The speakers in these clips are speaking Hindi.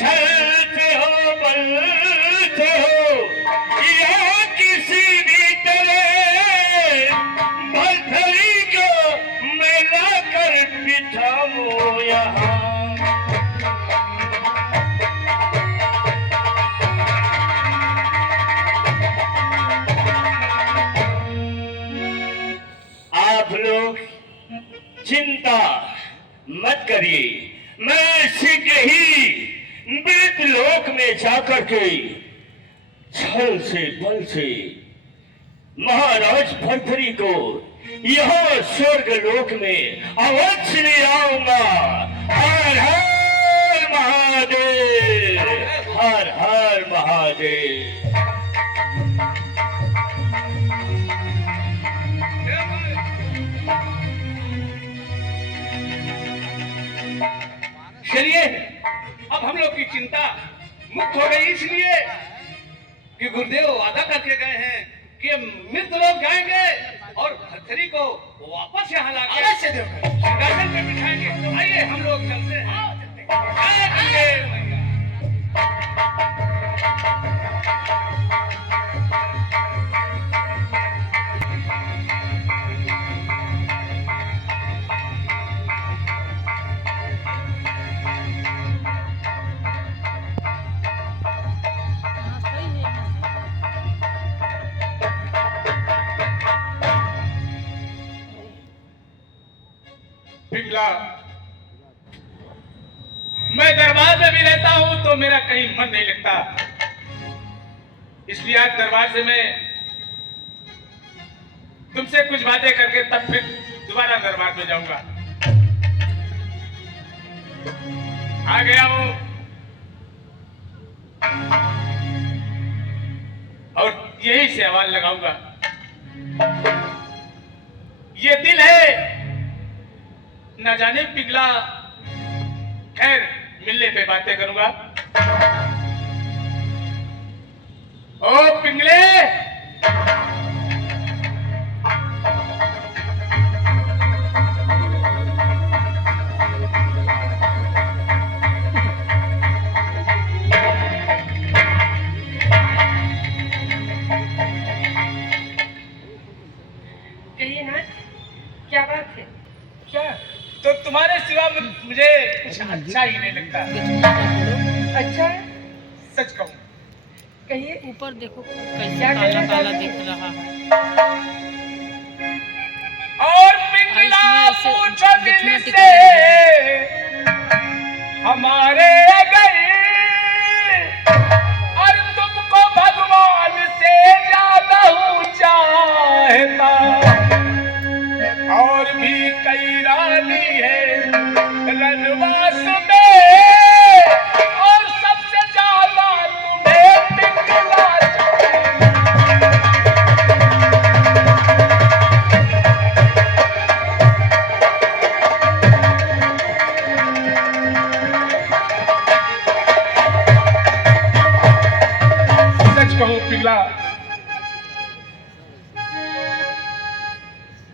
छलते हो बलते हो या किसी भी तरह भरथरी को मैं ला कर बिठाऊं यहाँ। आप लोग चिंता मत करिए, मैं शीघ्र ही मृत लोक में जाकर के छल से बल से महाराज भरथरी को यह स्वर्ग लोक में अवश्य ले आऊंगा। हर हर महादेव, हर हर महादेव। चलिए, अब हम लोग की चिंता मुक्त हो गई, इसलिए कि गुरुदेव वादा करके गए हैं कि मृत लोग जाएंगे और भरथरी को वापस यहाँ लाकर सिंहासन पे बिठाएंगे। आइए हम लोग चलते हैं। जय गुरुदेव। पिंगला, मैं दरबार में भी रहता हूं तो मेरा कहीं मन नहीं लगता, इसलिए आज दरबार से मैं तुमसे कुछ बातें करके तब फिर दोबारा दरबार में जाऊंगा। आ गया हूं और यही से आवाज लगाऊंगा। ये दिल है न जाने पिघला, खैर मिलने पे बातें करूंगा। ओ पिंगले, कहिए ना, क्या बात है? क्या तो तुम्हारे सिवा मुझे कुछ अच्छा ही नहीं लगता। अच्छा है? सच कहूं, कहिए। ऊपर देखो कैसा काला काला दिख रहा है। और पिंगला ऐसे पूछो दिल दिखना से टिकता हमारे अगर, और तुमको भगवान से ज्यादा ऊंचा चाहता, और भी कई रानी है रनवास में, और सबसे ज्यादा तुम्हें पिंगला सच कहूं पिंगला,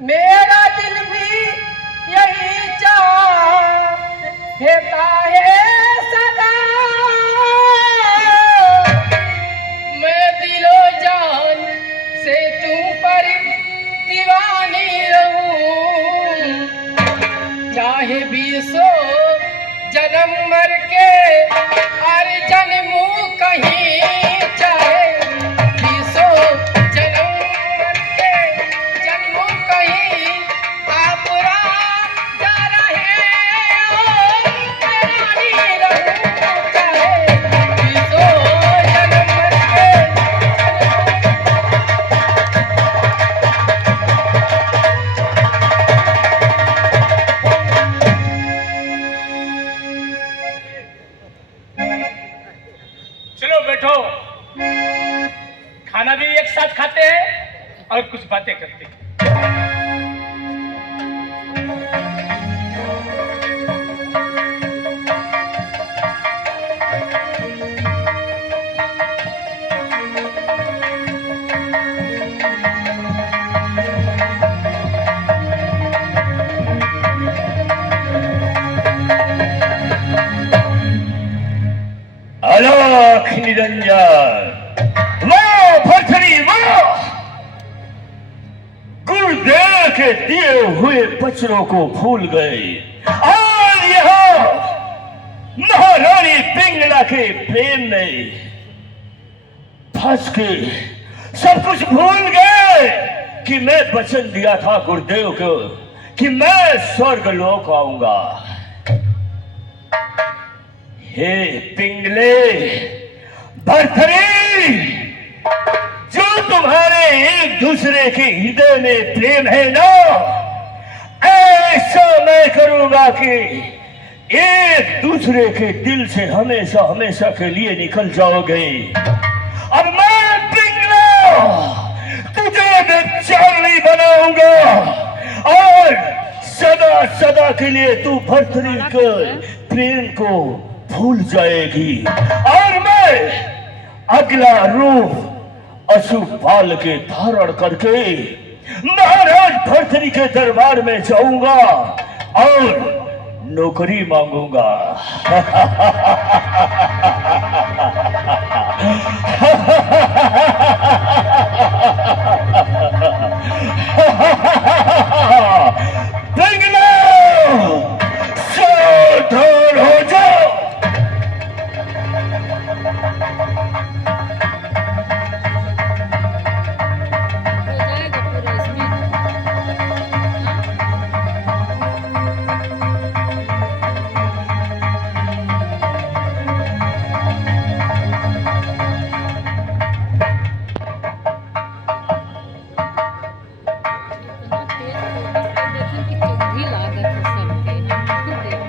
मेरा दिल भी यही चाहता है सदा, मैं दिलो जान से तुम पर दीवानी रहूं, चाहे 20 जन्म मर के और जन्मू कहीं, चाहे 20 जन्म मर के जन्मू कहीं, आप जा रहे हो रानी रहूं, चाहे 20 जन्म मर के चलो बैठो, खाना भी एक साथ खाते हैं और कुछ बातें करते हैं। निरंजन, वो भरथरी, वो गुरुदेव के दिए हुए बचनों को भूल गए और यह महारानी पिंगला के प्रेम में फंस के सब कुछ भूल गए कि मैं वचन दिया था गुरुदेव को कि मैं स्वर्ग लोक आऊंगा। हे पिंगले, भरथरी, जो तुम्हारे एक दूसरे के हृदय में प्रेम है ना, ऐसा मैं करूंगा कि एक दूसरे के दिल से हमेशा हमेशा के लिए निकल जाओगे। अब मैं पिंगला तुझे बेचारी बनाऊंगा और सदा सदा के लिए तू भरथरी के प्रेम को भूल जाएगी और मैं अगला रूप अशुपाल के धारण करके महाराज भरथरी के दरबार में जाऊंगा और नौकरी मांगूंगा। पिंगला, सावधान हो जाओ। हो जाएगा पूरा इसमें। इतना तेज फोकस कर देखी कि चुंगी लागत है सबके। हमको देख।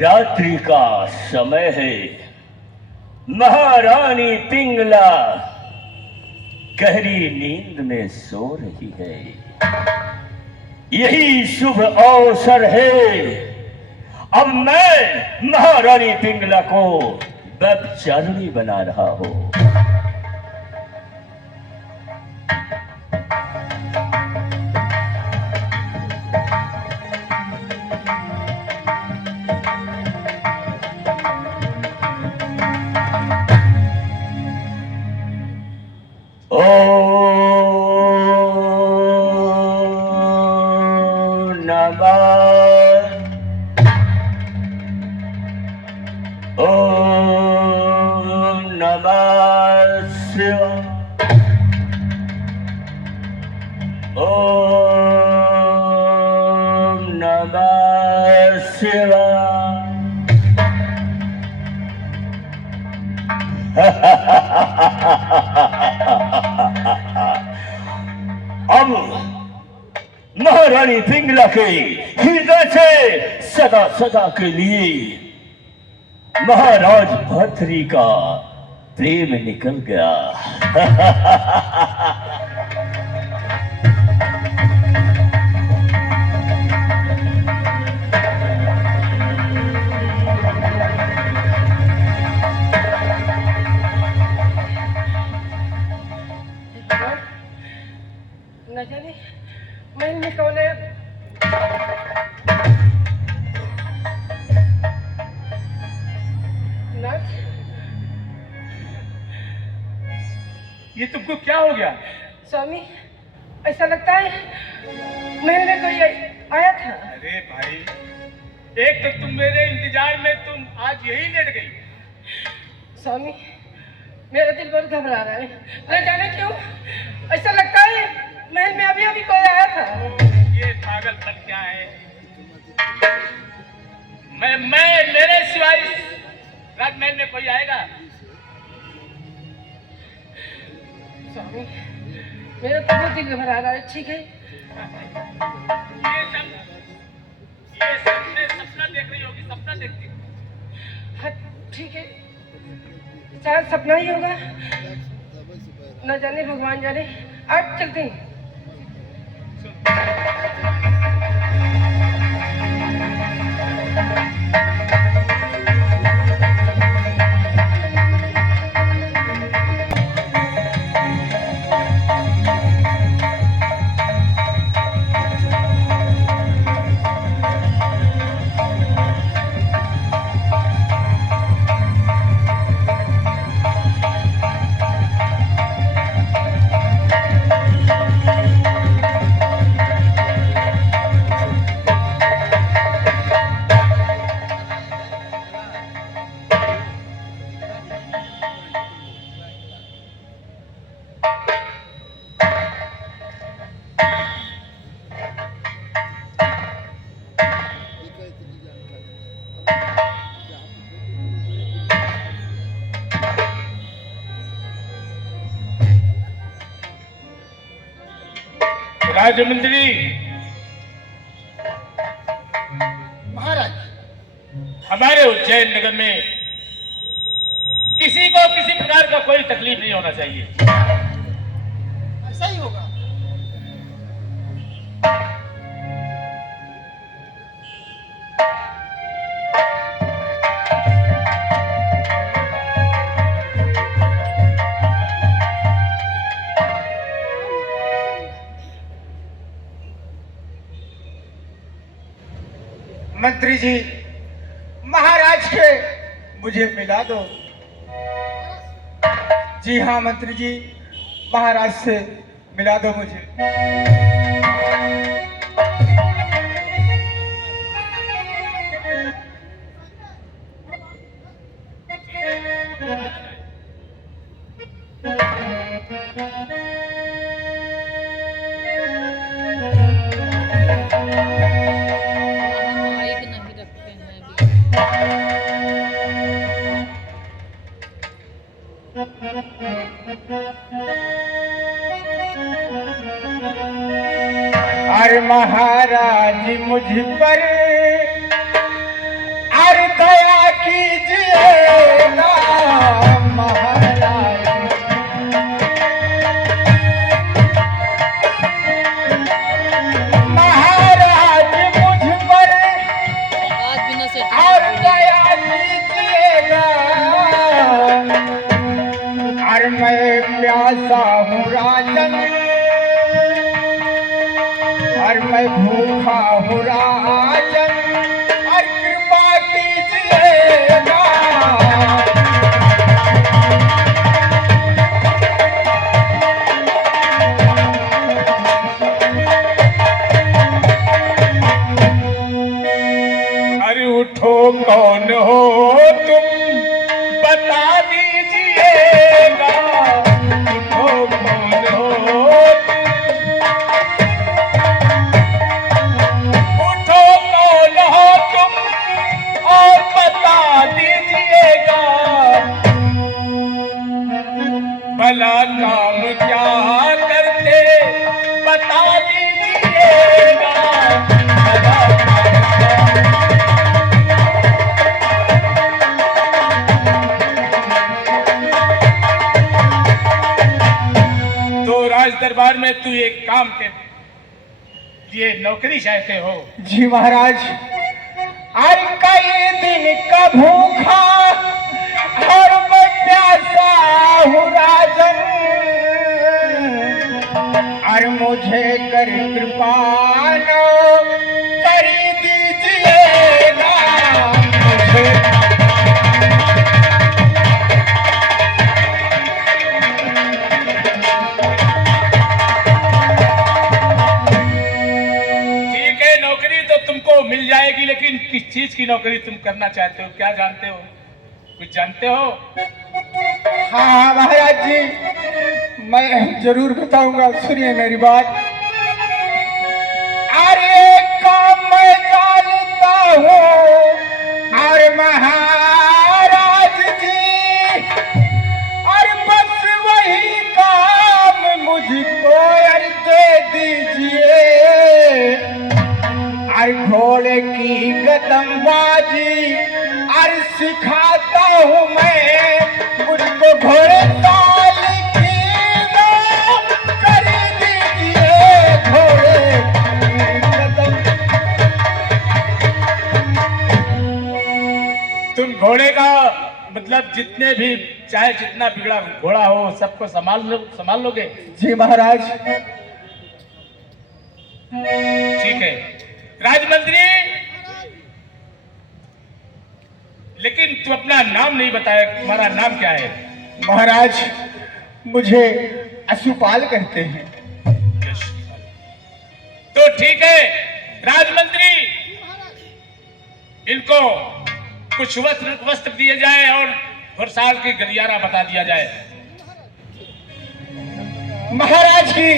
रात्रि का समय है। महारानी पिंगला गहरी नींद में सो रही है। यही शुभ अवसर है। अब मैं महारानी पिंगला को व्यभिचारिणी बना रहा हूं। ओम नमः शिवाय। ओम नमः शिवाय। अब महारानी पिंगला के हृदय से सदा सदा के लिए महाराज भरथरी का प्रेम निकल गया। न जाने मैं निकले नाथ, ये तुमको क्या हो गया? स्वामी ऐसा लगता है महल में कोई आया था। अरे भाई, एक तो तुम मेरे इंतजार में तुम आज यही लेट गई। स्वामी मेरा दिल बहुत घबरा रहा है। न जाने क्यों ऐसा लगता है महल में अभी अभी कोई आया था। ये पागलपन क्या है? मैं मेरे सिवाय इस राजमहल में कोई आएगा? स्वामी मेरा तो बहुत दिल घबरा रहा है। ठीक है, ये सपना देख रही होगी, सपना देखती। हाँ ठीक है। शायद सपना ही होगा, न जाने भगवान जाने। अब चलते हैं। राजमंत्री महाराज, हमारे उज्जैन नगर में किसी को किसी प्रकार का कोई तकलीफ नहीं होना चाहिए। ऐसा ही होगा। मंत्री जी, महाराज के मुझे मिला दो। जी हाँ मंत्री जी, महाराज से मिला दो मुझे। माइक नहीं रखे हैं अरे महाराज मुझ पर अरे दया कीजिए ना महाराज। महाराज मुझ पर आज बिना से और दया कीजिएगा। अरे मैं प्यासा हूँ राजन, और मैं भूखा हूँ राजन, और कृपा कीजिएगा। अरे उठो, कौन हो तुम बता दीजिएगा। उठो, कौन हो उठो, कौन हो तुम और बता दीजिएगा। भला काम क्या करते बता दीजिएगा। भला तो राज दरबार में तू एक काम के ये नौकरी चाहते हो। जी महाराज, हर कई दिन का भूखा और मैं प्यासा हूँ राजन, और मुझे कर कृपा कर दीजिएगा। मुझे ठीक है, नौकरी तो तुमको मिल जाएगी, लेकिन किस चीज की नौकरी तुम करना चाहते हो, क्या जानते हो, कुछ जानते हो? हाँ महाराज जी, मैं जरूर बताऊंगा, सुनिए मेरी बात। अरे काम मैं जानता हूँ, अरे महाराज जी, अरे बस वही काम मुझको अरे दे दीजिए। अरे घोड़े की कदमबाजी अरे सिखाता हूँ मैं, मुझको तो घोड़े ताल की दो कर दीजिए घोड़े की कदम। तुम घोड़े का मतलब जितने भी चाहे जितना बिगड़ा घोड़ा हो सबको संभाल लोगे? जी महाराज। ठीक है राजमंत्री, लेकिन तू अपना नाम नहीं बताया, तुम्हारा नाम क्या है? महाराज मुझे अशुपाल कहते हैं। तो ठीक है राजमंत्री, इनको कुछ वस्त्र दिए जाए और घुड़साल की गलियारा बता दिया जाए। महाराज की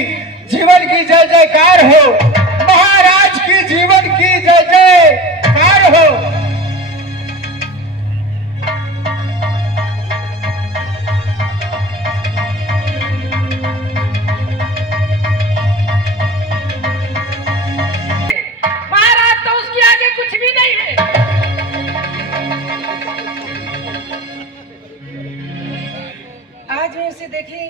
जीवन की जय जयकार हो, महाराज की जीवन की जय जयकार हो। महाराज तो उसके आगे कुछ भी नहीं है। आज मैं उसे देखी,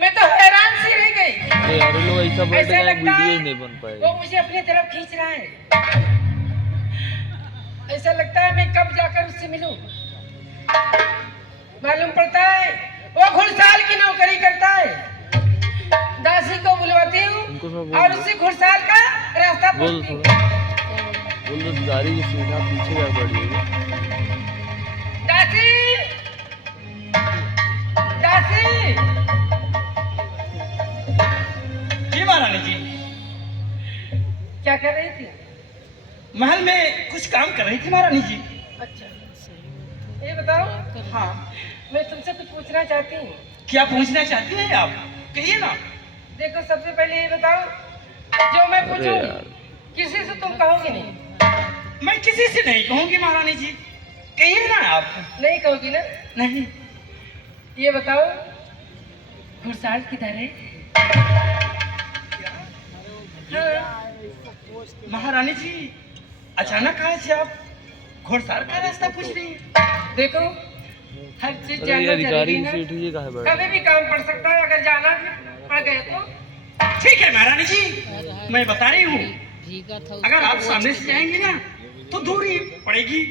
मैं तो हैरान सी रह गई। यार लोग ऐसा बोलते ऐसा हैं लगता वीडियो है ही नहीं बन वो पाएगा। मुझे अपनी तरफ खींच रहा है। ऐसा लगता है मैं कब जाकर उससे मिलूं। मालूम पड़ता है वो घुड़साल की नौकरी करता है। दासी को बुलवाती हूँ उनको सब बोल और दो। उससे घुड़साल का रास्ता बोल पूछती हूँ। बोल दो गाड़ी की सीधा पीछे जा पड़ी है। दासी, दासी, जी महारानी जी, क्या कर रही थी? महल में कुछ काम कर रही थी महारानी जी। अच्छा, ये बताओ। हाँ, मैं तुमसे कुछ पूछना चाहती हूँ। क्या पूछना चाहती हैं आप? कहिए ना। देखो, सबसे पहले ये बताओ, जो मैं अरे पूछूंगी यार। किसी से तुम कहोगे नहीं? मैं किसी से नहीं कहूंगी महारानी जी, कहिए ना आप। नहीं कहोगी ना? नहीं। ये बताओ, घुड़साल किधर है? हाँ, महारानी जी, अचानक आज आप घोड़साल का रास्ता पूछ रही हैं। देखो, हर चीज अरे जानना यार जरूरी गाड़ी की है सीट ना। ही कहाँ बैठ? कभी भी काम पड़ सकता है, अगर जाना पड़ गए तो। ठीक है महारानी जी, मैं बता रही हूँ, भीगा था अगर आप सामने से जाएंगे ना तो दूरी पड़ेगी।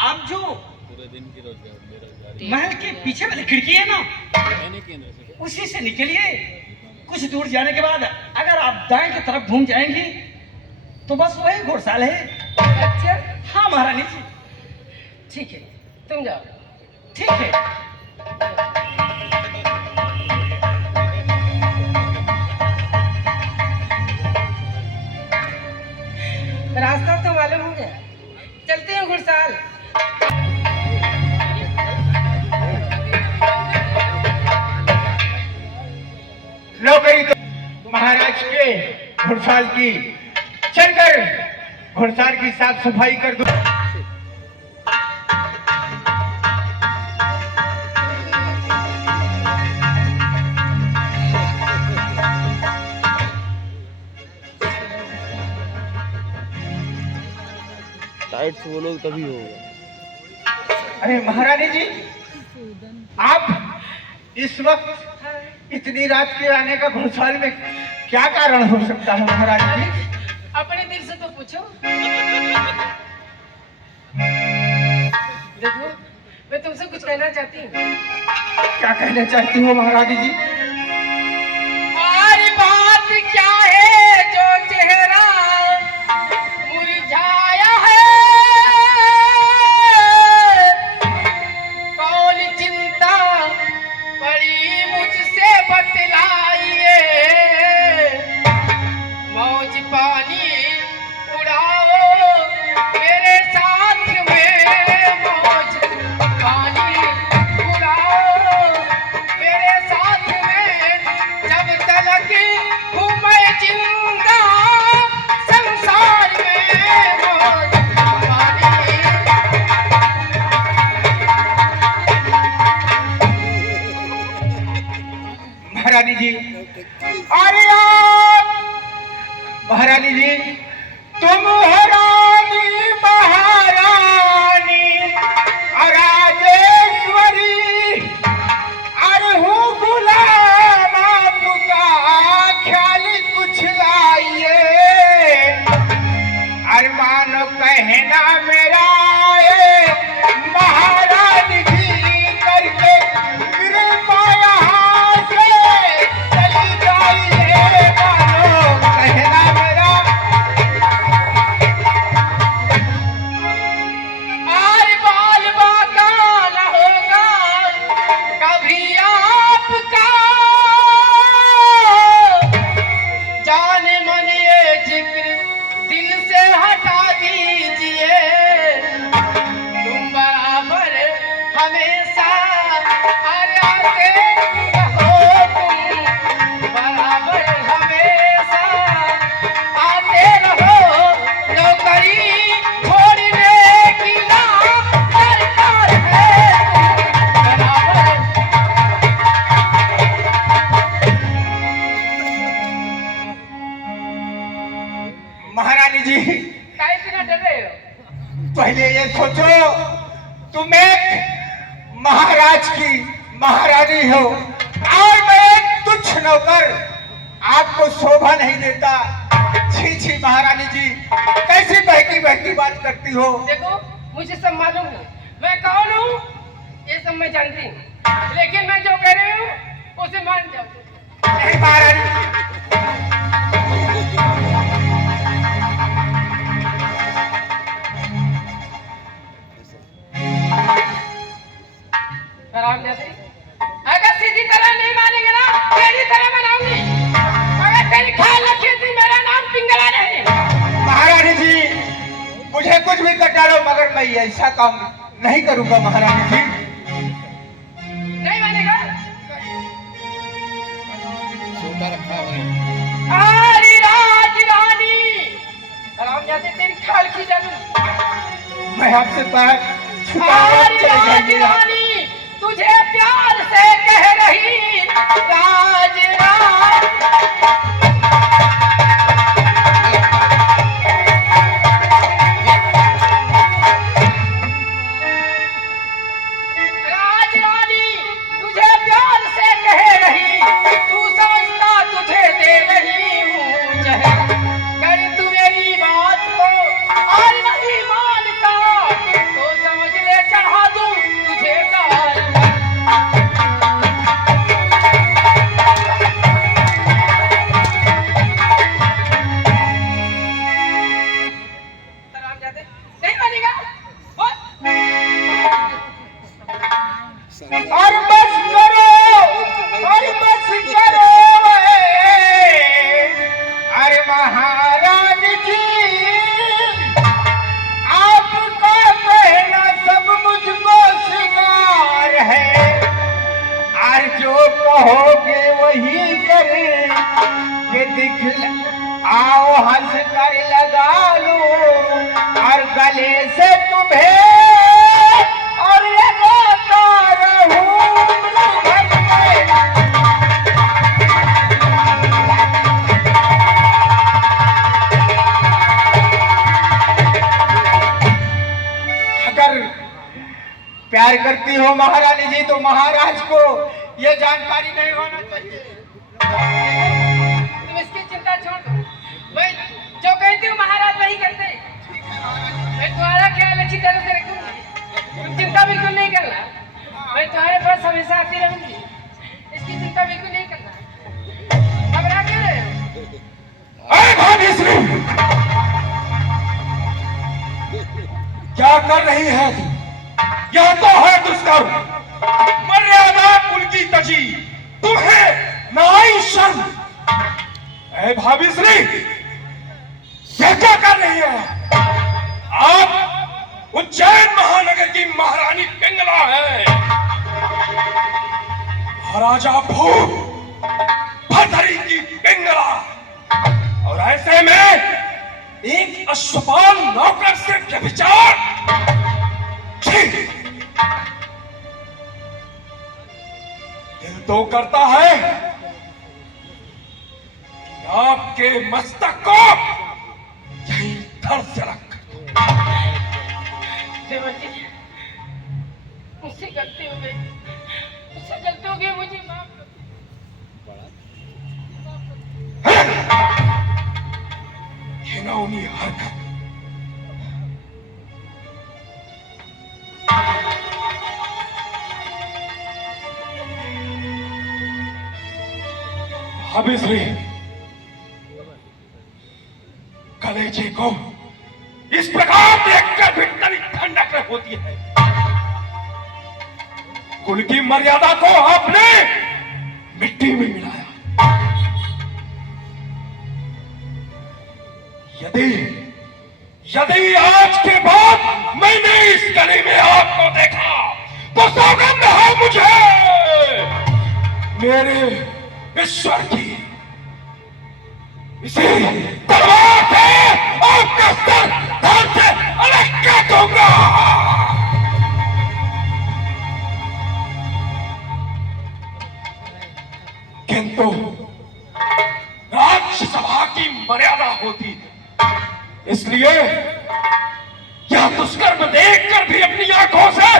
आप जो महल के पीछे वाली खिड़की है ना, उसी से निकलिए। कुछ दूर जाने के बाद अगर आप दाएं की तरफ घूम जाएंगी तो बस वही घोड़साल है। अच्छा, हाँ महारानी जी। ठीक है, तुम जाओ। ठीक है। रास्ता तो मालूम हो गया, चलते हैं घुड़साल। नौकरी तो महाराज के घुड़साल की, चलकर घुड़साल की साफ सफाई कर दो। टाइट से बोलोगे तभी होगा। अरे महारानी जी, आप इस वक्त इतनी रात के आने का घुड़साल में क्या कारण हो सकता है महारानी जी? अपने दिल से तो पूछो। देखो, मैं तुमसे कुछ कहना चाहती हूँ। क्या कहना चाहती हो महारानी जी? और बात क्या है जो चेहरा मुरझाया है, कौन चिंता बड़ी मुझसे बतलाइए। मौज पानी उड़ाओ मेरे साथ में, मौज पानी उड़ाओ मेरे साथ में। हमेशा अरे आते रहो तुम बराबर हमेशा आते रहो नौकरी छोड़ने की ना सरकार है बराबर। महारानी जी काहे इतना डर रहे हो? पहले ये सोचो तुम एक महाराज की महारानी हो और मैं एक तुच्छ नौकर, आपको शोभा नहीं देता। छी छी महारानी जी, कैसी बहकी बहकी बात करती हो। देखो मुझे सब मालूम है, मैं कौन हूँ ये सब मैं जानती हूँ, लेकिन मैं जो कह रही हूँ उसे मान जाओ। नहीं महारानी जी, आराम जैसे अगर सीधी तरह नहीं मानेंगे ना तेरी तरह बनाऊंगी। अगर तेरी ख्याल रखी थी मेरा नाम पिंगला नहीं। महारानी जी मुझे कुछ भी कर डालो मगर मैं ऐसा काम नहीं करूंगा महारानी जी। नहीं मानेगा? छोटा रखा है अरे राज रानी आराम जैसे तेरी ख्याल की जानू। मैं आपसे पैर छुपा अरे चले राज जाएंगे। रानी तुझे प्यार से कह रही राज रानी। राज रानी तुझे प्यार से कह रही, तू समझता तुझे दे रही हूँ जहर। कर तू मेरी बात को और नहीं मानता तो समझ ले चढ़ा दूँ तुझे प्यार में। हरामजादे, नहीं मानेगा? बोल। और बस करो और बस करो अरे महारानी जी, आपका कहना सब मुझको स्वीकार है और जो कहोगे वही करें कि आओ हंस कर लगा लो और गले से तुम्हें और लगाता रहूं भर के। अगर प्यार करती हो महारानी जी तो महाराज को ये जानकारी नहीं होना चाहिए। तुम इसकी चिंता छोड़ दो, मैं जो कहती हूँ महाराज वही करते हैं। मैं तुम्हारा ख्याल अच्छी तरह से रखूंगी, तुम चिंता बिल्कुल नहीं करना। मैं तुम्हारे पास हमेशा आती रहूंगी, इसकी चिंता बिल्कुल नहीं करना। घबरा क्यों रहे हो? अरे भाग्यश्री, क्या कर रही है तू? यह तो है दुष्कर्म, मर्यादा कुल की तजी, तुम्हें ना आई शर्म। ऐ भाग्यश्री, यह क्या कर रही है? आप उज्जैन महानगर की महारानी पिंगला है, महाराजा भूप भतरी की पिंगला, और ऐसे में एक अश्वपाल नौकर से व्यभिचार। छी! दिल तो करता है कि आपके मस्तक को यहीं धड़ से रख। देवती, मुझसे गलती हो गई, मुझसे गलती हो गई, मुझे माफ कर। घिनौनी हरकत। भाग्यश्री, कलेजे को इस प्रकार देखकर भी तनी ठंडक होती है। कुल की मर्यादा को आपने मिट्टी में मिलाया। यदि यदि आज के बाद मैंने इस गली में आपको देखा तो मेरे ईश्वर की इसे तलवार से आपका सर धड़ से अलग कर दूंगा। किंतु राज्यसभा की मर्यादा होती है, इसलिए यह दुष्कर्म देखकर भी अपनी आंखों से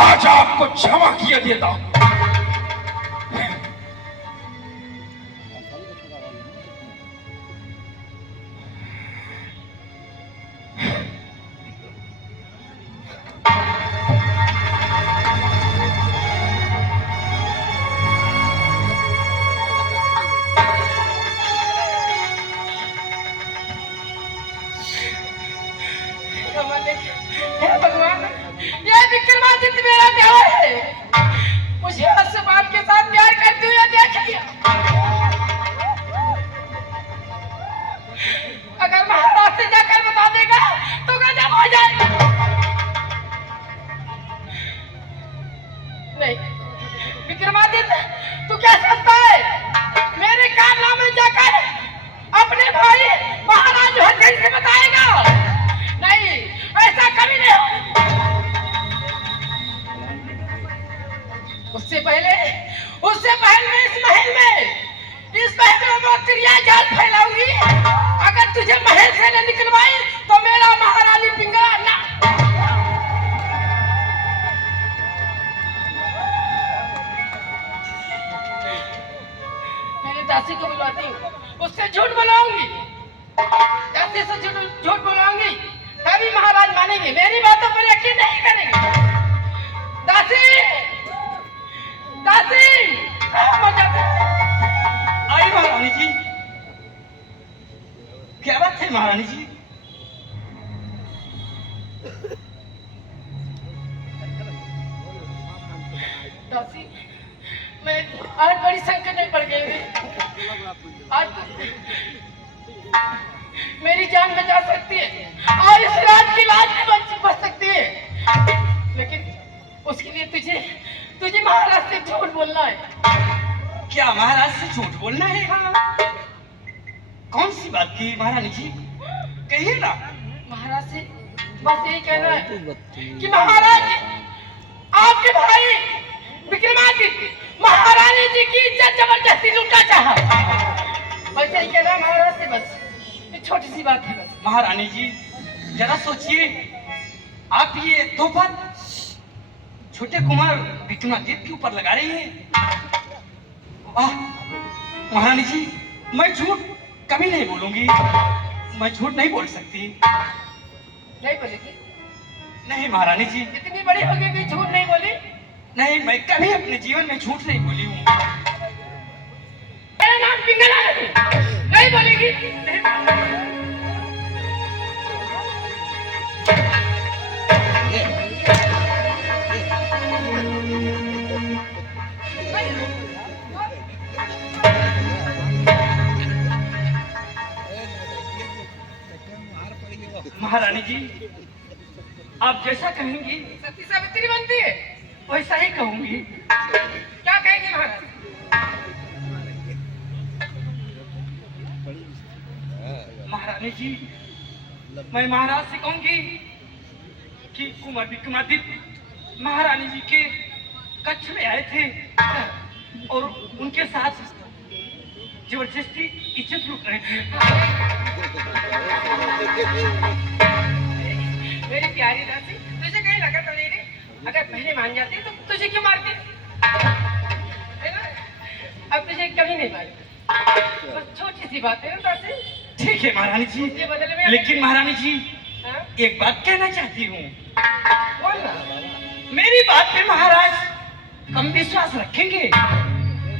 आज आपको क्षमा किया देता हूं। हे भगवान, ये विक्रमादित्य मेरा देवर है, मुझे असबाब के साथ प्यार करते हुए देख लिया। अगर महाराज से जाकर बता देगा तो गजब हो जाएगा। नहीं विक्रमादित्य, तू क्या सोचता है मेरे कारनामे जाकर अपने भाई महाराज हरगंज से बताएगा? नहीं, ऐसा कभी नहीं हो। उससे पहले मैं इस महल में मौतिया जाल फैलाऊंगी। अगर तुझे महल से न निकलवाई तो मेरा महारानी पिंगला ना। मेरी दासी को बुलवाती हूँ, उससे झूठ बुलाऊंगी, दासी से झूठ बुलाऊंगी, तभी महाराज मानेंगे, मेरी बातों पर यकीन नहीं करेंगे। दासी, दासी, आई महारानी जी, क्या बात है महारानी जी? दासी, मैं आज बड़ी संकट में पड़ गई हूँ। आज मेरी जान बचा सकती है और इस राज की लाज में बच सकती है, लेकिन उसके लिए तुझे महाराज से झूठ बोलना है। क्या महाराज से झूठ बोलना है? हाँ। कौन सी बात की महारानी जी, कहिए ना। महाराज से बस यही कहना है कि महाराज आपके भाई विक्रमादित्य महारानी जी की इज्जत जबरदस्ती लूटना चाहा। बस यही कहना महाराज से, बस छोटी सी बात है बस। महारानी जी जरा सोचिए, आप ये दो बात छोटे कुमार विक्रमादित्य के ऊपर लगा रही हैं। वाह महारानी जी, मैं झूठ कभी नहीं बोलूंगी, मैं झूठ नहीं बोल सकती। नहीं बोलेगी? नहीं महारानी जी, इतनी बड़ी हो गई झूठ नहीं बोली? नहीं, मैं कभी अपने जीवन में झूठ नहीं बोली हूँ। मेरा नाम पिंगला नहीं बोलेगी? नहीं। महारानी जी, आप जैसा कहेंगी सती सावित्री बनती है वैसा ही कहूंगी। क्या कहेंगे महाराज? महारानी जी, मैं महाराज से कहूंगी कि कुमार विक्रमादित्य महारानी जी के कक्ष में आए थे और उनके साथ जबरदस्ती इज्जत लूट रहे थे। मेरी प्यारी दासी, तुझे कहीं लगा तो नहीं रे? अगर पहले मान जाती तो तुझे क्यों मारती? है ना? अब तुझे कभी नहीं मारेगी, बस छोटी सी बात है ना दासी। ठीक है महारानी जी, इसके बदले में लेकिन महारानी जी हाँ? एक बात कहना चाहती हूँ। बोल ना। मेरी बात पे महाराज कम विश्वास रखेंगे?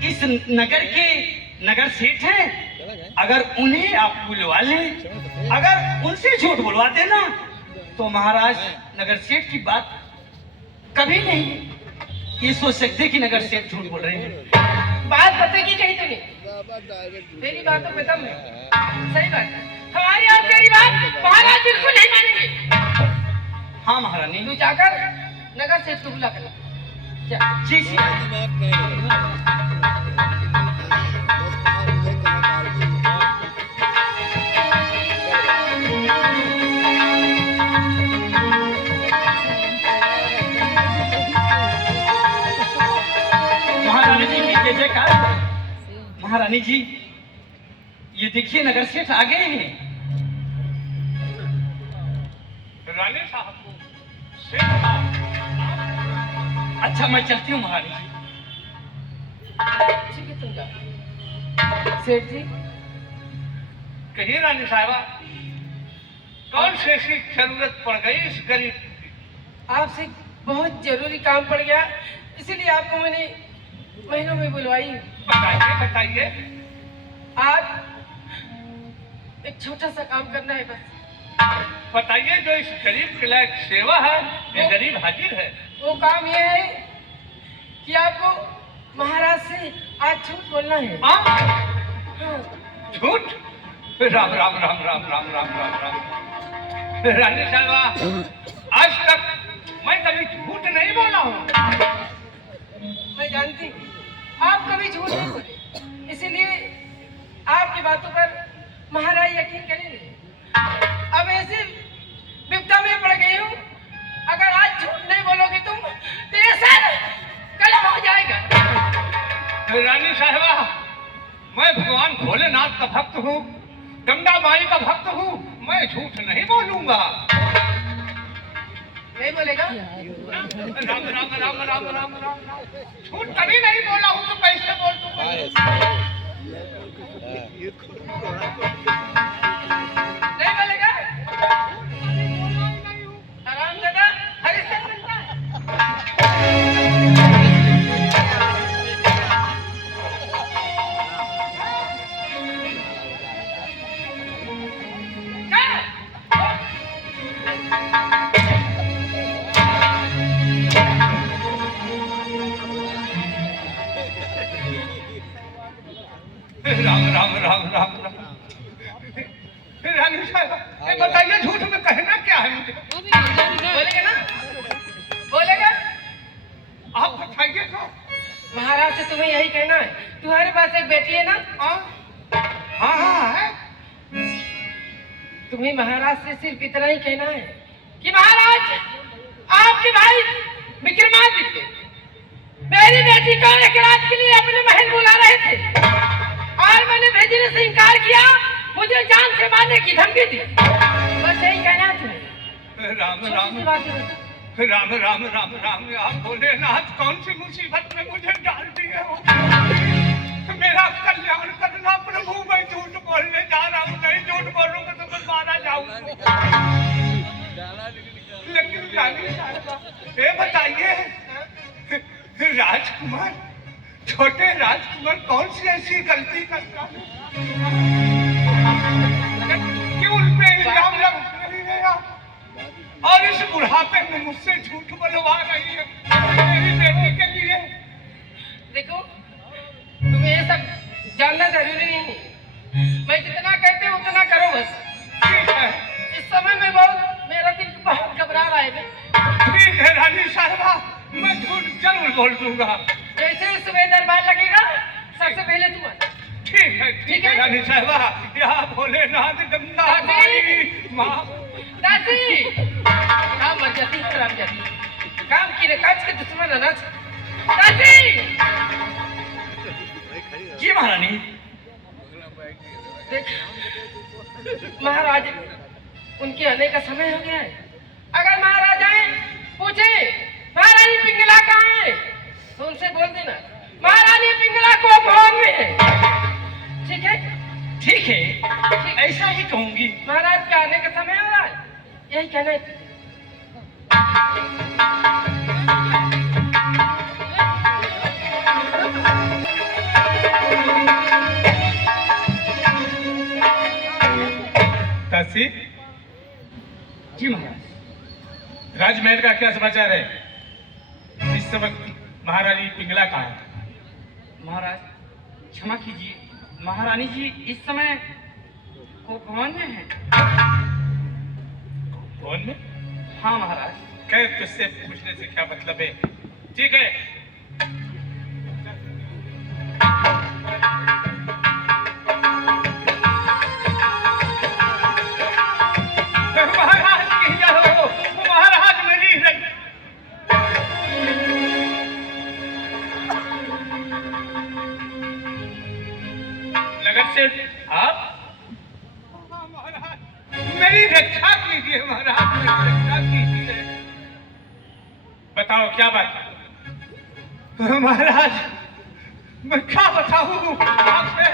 इस नगर के नगर सेठ हैं, अगर उन्हें आप बुलवा लें, अगर उनसे झूठ बुलवा देना तो महाराज नगर सेठ की बात कभी नहीं ये सोच सकते कि नगर सेठ झूठ बोल रहे हैं। बात पते की कही तूने, तेरी बातों पे दम है। सही बात है, हमारी और तेरी बात महाराज बिल्कुल नहीं मानेंगे। हाँ महारानी, तू जाकर नगर सेठ को बुला कर ला। जी सिया। महारानी जी की जय जयकार। महारानी जी, ये देखिए नगर सेठ आ गए हैं। रानी साहब को सेठ साहब, अच्छा मैं चलती हूँ महारानी जी। ठीक है, तुम जाओ। सेठ जी, कहिए रानी साहबा, कौन से ऐसी जरूरत पड़ गई इस गरीब की? आपसे बहुत जरूरी काम पड़ गया, इसीलिए आपको मैंने महीनों में बुलवाई। बताइए बताइए। आज एक छोटा सा काम करना है बस। बताइए, जो इस गरीब के लायक सेवा है, ये गरीब हाजिर है। वो काम ये है कि आपको महाराज से आज झूठ बोलना है। हाँ? हाँ, झूठ? राम राम राम राम राम राम राम राम। रानी साहबा, आज तक मैं कभी झूठ नहीं बोला हूँ। मैं जानती हूँ आप कभी झूठ नहीं बोले, इसीलिए आपकी बातों पर महाराज यकीन करेंगे। अब ऐसे विपदा में पड़ गई हूँ, अगर आज झूठ नहीं बोलोगे तुम तो ये सर कलम हो जाएगा। रानी साहबा, मैं भगवान भोलेनाथ का भक्त हूँ, गंगा माई का भक्त हूँ, मैं झूठ नहीं बोलूंगा। नहीं बोलेगा? राम राम राम राम राम राम। झूठ कभी नहीं बोला हूँ तो कैसे बोल दूंगा? नहीं बोलेगा? आराम दादा, हरिश्चंद्र राम राम राम राम राम। रानी साहब, ये बताइए झूठ में कहना क्या है मुझे? बोलेगा ना? बोलेगा? आप बताइए तो। महाराज से तुम्हें यही कहना है, तुम्हारे पास एक बेटी है ना? हाँ हाँ हाँ है। तुम्हें महाराज से सिर्फ इतना ही कहना है कि महाराज, आपके भाई विक्रमादित्य मेरी बेटी को एक रात के लिए अपने महल बुला रहे थे और मैंने भेजने से इनकार किया, मुझे जान से मारने की धमकी दी। बस यही कहना है तुम्हें। राम छोटी राम सी बात है। राम राम राम राम। आप भोलेनाथ, कौन सी मुसीबत में मुझे डाल दिए हो? मेरा कल्याण करना प्रभु। मैं झूठ बोलने जा रहा हूँ, नहीं झूठ बोलूंगा तो मैं मारा जाऊंगा। लेकिन रानी साहबा, ये बताइए, राजकुमार, छोटे राजकुमार कौन सी ऐसी गलती करता है कि उन पे इल्जाम लग रही है आप? और इस बुढ़ापे में मुझसे झूठ बोलवा रही है मेरी बेटी के लिए। देखो, तुम्हें ये सब जानना जरूरी नहीं है, मैं जितना कहते हूँ उतना करो बस। ठीक है, इस समय में बहुत मेरा दिल बहुत घबरा रहा है। ठीक है रानी साहबा, मैं झूठ जरूर बोल दूंगा। जैसे ही सुबह दरबार लगेगा, सबसे पहले तुम आना। ठीक है रानी साहबा। यहाँ भोलेनाथ, गंगा माई, माँ। दादी, काम मत जाती है, राम जाती काम की रे काज के दुश्मन अनाज। दादी, जी महारानी। देख, महाराज उनके आने का समय हो गया है। अगर महाराज आए, पूछे महारानी पिंगला कहाँ है, तो उनसे बोल देना महारानी पिंगला को भवन में है। ठीक है? ठीक है, ऐसा ही कहूंगी। महाराज के आने का समय हो रहा है, यही कहना है। तासी, जी महाराज। राजमहल का क्या समाचार है? इस समय महारानी पिंगला कहाँ है? महाराज क्षमा कीजिए, महारानी जी इस समय भवन में है। भवन में? हाँ महाराज। खैर, तुझसे पूछने से क्या मतलब है? ठीक है, सेठ आप? महाराज मेरी रक्षा कीजिए महाराज, मेरी रक्षा कीजिए। बताओ क्या बात है? महाराज मैं क्या बताऊं आपसे,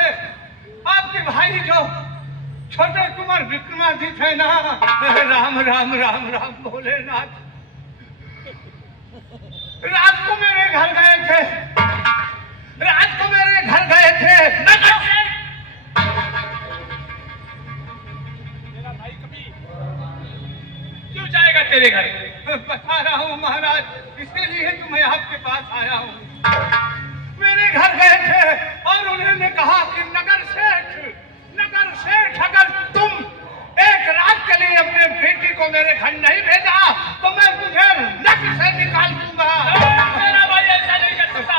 आपके भाई जो छोटे कुमार विक्रमादित्य है ना, राम राम राम राम भोलेनाथ, रात को मेरे घर गए थे, रात को मेरे घर गए थे। मेरा भाई कभी क्यों जाएगा तेरे घर? बता रहा हूँ महाराज, इसीलिए तो मैं आपके पास आया हूँ। मेरे घर गए थे और उन्होंने कहा कि नगर सेठ अगर तुम एक रात के लिए अपने बेटी को मेरे घर नहीं भेजा तो मैं तुझे नक से निकाल दूंगा। मेरा भाई ऐसा नहीं कर सकता।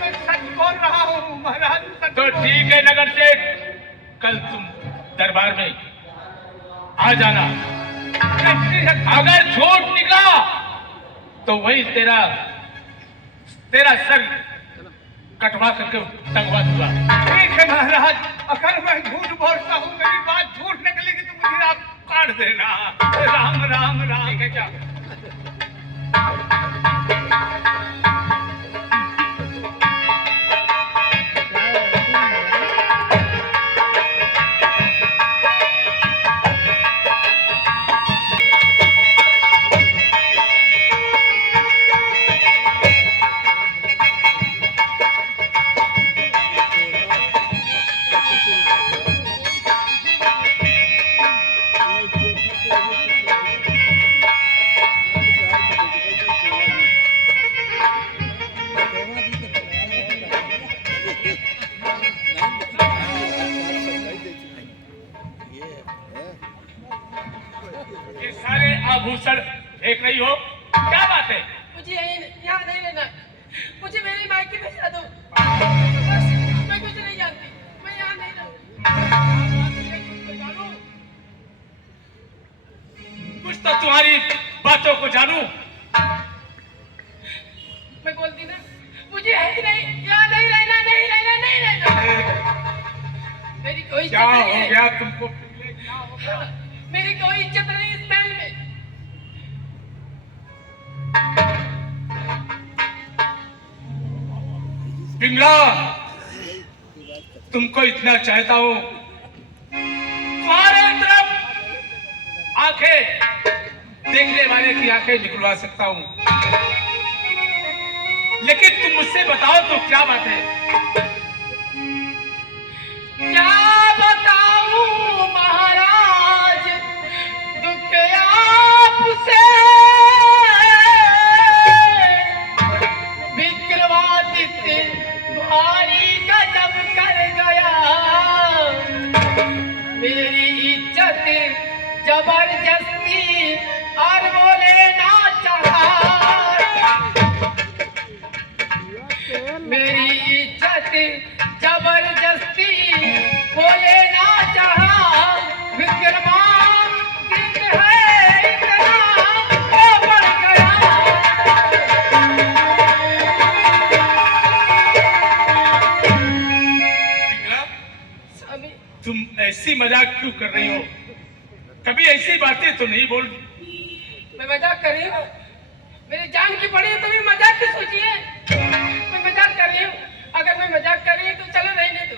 मैं सच बोल रहा हूँ महाराज। तो ठीक है नगर सेठ, कल तुम दरबार में आ जाना। अगर झूठ निकला तो वही तेरा सर कटवा करके टंगवा दूंगा। ठीक है महाराज, अगर मैं झूठ बोलता हूँ, मेरी बात झूठ निकलेगी तो मुझे आप काट देना। राम राम राम। ठीक है क्या? आभूषण फेंक रही हो, क्या बात है? मुझे यहाँ नहीं रहना, मुझे मेरी मायके भेजा दो। बस मैं कुछ नहीं जानती, मैं यहाँ नहीं रहूँ। कुछ तो तुम्हारी बातों को जानूं। मैं बोलती ना, मुझे है ही नहीं, यहाँ नहीं रहना, नहीं रहना, नहीं रहना। मेरी कोई इज्जत क्या नहीं हो है। गया तुमको? मेरी कोई इज्जत नहीं इस महल में। पिंगला, तुमको इतना चाहता हूं, तुम्हारे तरफ आंखें देखने वाले की आंखें निकलवा सकता हूं, लेकिन तुम मुझसे बताओ तो क्या बात है? क्या बताऊं महाराज, दुख आपसे विक्रमादित्य भारी गजब कर गया। मेरी इज्जत जबरदस्ती और बोले ना चढ़ा। मेरी इज्जत जबरदस्ती बोले ना चाहा। विक्रमादित्य है इतना वो बढ़ गया। पिंगला, स्वामी, तुम ऐसी मजाक क्यों कर रही हो? कभी ऐसी बातें तो नहीं बोल। मैं मजाक कर रही हूँ? मेरी जान की पड़ी है तो भी मजाक की सोचिए। मैं मजाक कर रही हूँ, अगर मैं मजाक कर रही हूँ तो चलो रहने दो।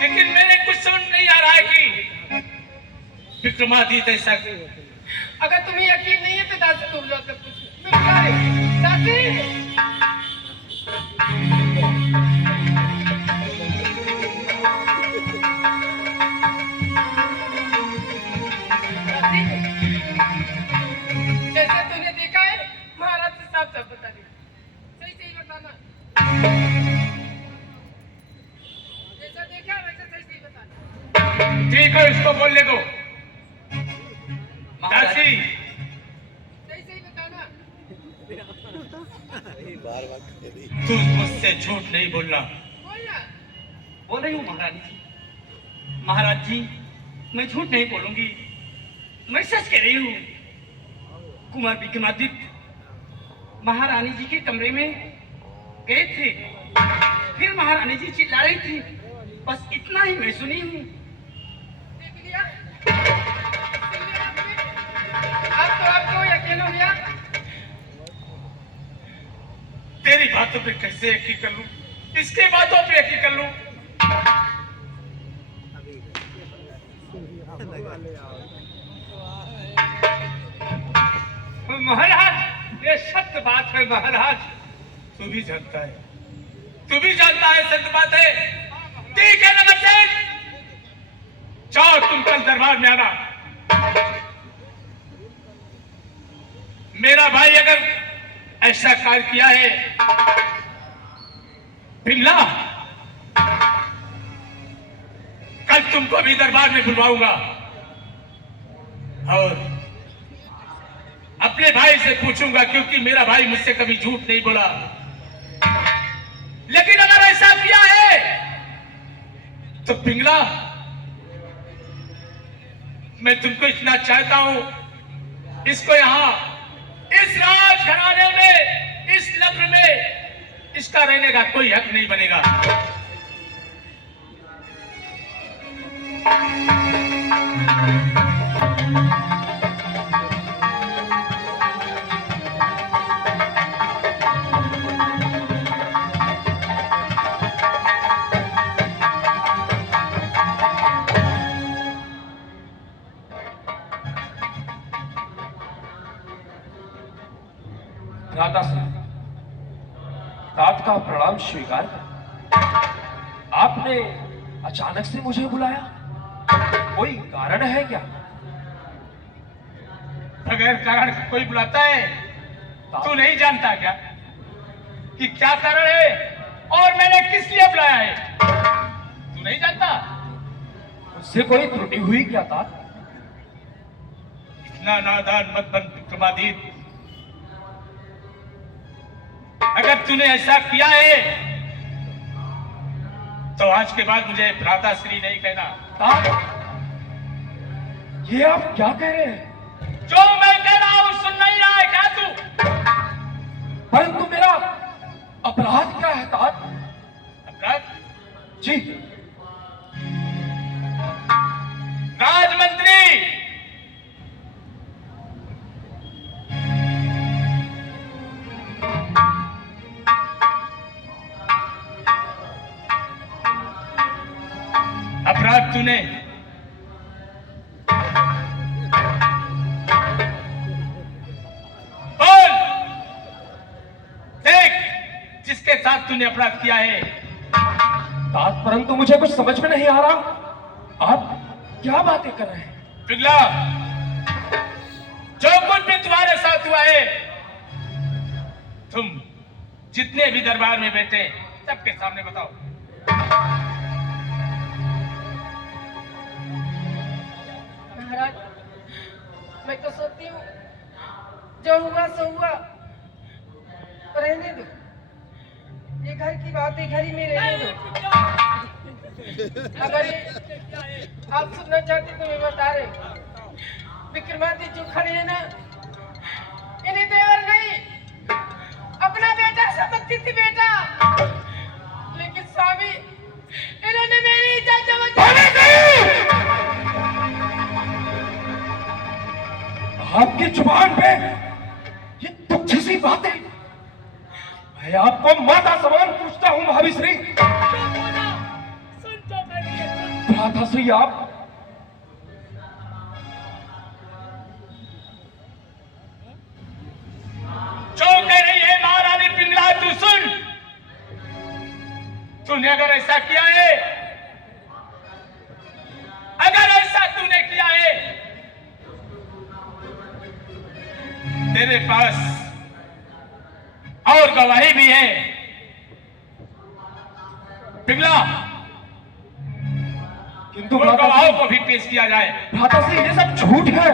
लेकिन मेरे कुछ समझ नहीं आ रहा है कि विक्रमादित्य ऐसा। अगर तुम्हें यकीन नहीं है तो दासी को बुला कर पूछो। मैं बुला रही हूँ। दासी, जैसे तूने देखा है महाराज से साफ साफ बता रही, सही सही बताना। जैसा देखा वैसा सही सही बताना। ठीक है, इसको बोलने दो। दासी, सही सही बताना। तू मुझसे झूठ नहीं बोलना। बोलना। बोल रही हूँ महारानी जी। महाराज जी, मैं झूठ नहीं बोलूंगी, मैं सच कह रही हूँ। कुमार विक्रमादित्य महारानी जी के कमरे में गए थे, फिर महारानी जी चिल्ला रही थी, बस इतना ही मैं सुनी हूँ। देख लिया? देख लिया आपने? अब तो आपको यकीन हो गया? तेरी बातों पे कैसे यकीन कर लूं? इसके बातों पे यकीन कर लूं? महाराज ये सत्य बात है महाराज। तू भी जानता है, तू भी जानता है सत्य बात है। ठीक है नगर सेठ, जाओ तुम कल दरबार में आना। मेरा भाई अगर ऐसा कार्य किया है, पिंगला, कल तुमको भी दरबार में बुलवाऊंगा और अपने भाई से पूछूंगा, क्योंकि मेरा भाई मुझसे कभी झूठ नहीं बोला। लेकिन अगर ऐसा किया है तो पिंगला, मैं तुमको इतना चाहता हूं, इसको यहां इस राजघराने में, इस नगर में इसका रहने का कोई हक नहीं बनेगा। राधा सिंह, तात का प्रणाम स्वीकार कर। आपने अचानक से मुझे बुलाया, कोई कारण है क्या? बगैर कारण कोई बुलाता है? तू नहीं जानता क्या कि क्या कारण है और मैंने किस लिए बुलाया है? तू नहीं जानता? मुझसे कोई त्रुटि हुई क्या तात? इतना नादान मत बन विक्रमादित्य। अगर तूने ऐसा किया है तो आज के बाद मुझे भ्राताश्री नहीं कहना। तात, ये आप क्या कह रहे हैं? जो मैं कह रहा हूं सुन नहीं रहा है क्या तू? परंतु मेरा अपराध क्या है तात? अपराध? जी, राजमंत्री, अपराध तूने बोल, देख जिसके साथ तूने अपराध किया है। तात, परंतु मुझे कुछ समझ में नहीं आ रहा। आप क्या बातें कर रहे हैं? पिघला, जो कुछ भी तुम्हारे साथ हुआ है, तुम जितने भी दरबार में बैठे सबके सामने बताओ। महाराज, मैं तो सोचती हूँ जो हुआ सो हुआ, रहने दो। ये घर की बातें घर ही में रहने दो। अगर ये आप सुनना चाहते तो मैं बता रही। विक्रमादित्य जो खड़े हैं ना, इन्हें देवर नहीं, अपना बेटा समझती थी बेटा, लेकिन स्वामी इन्होंने मेरी इज्जत आपकी जुबान पे ये तुच्छ सी बातें। मैं आपको माता समान पूछता हूँ भाभीश्री। भ्राताश्री, आप जो कह रही है महारानी पिंगला, तू सुन। तूने अगर ऐसा किया है, अगर ऐसा तूने किया है, तेरे पास और गवाही भी है। पिंगला, किंतु उन गवाहों को भी पेश किया जाए। भ्राताश्री, ये सब झूठ है।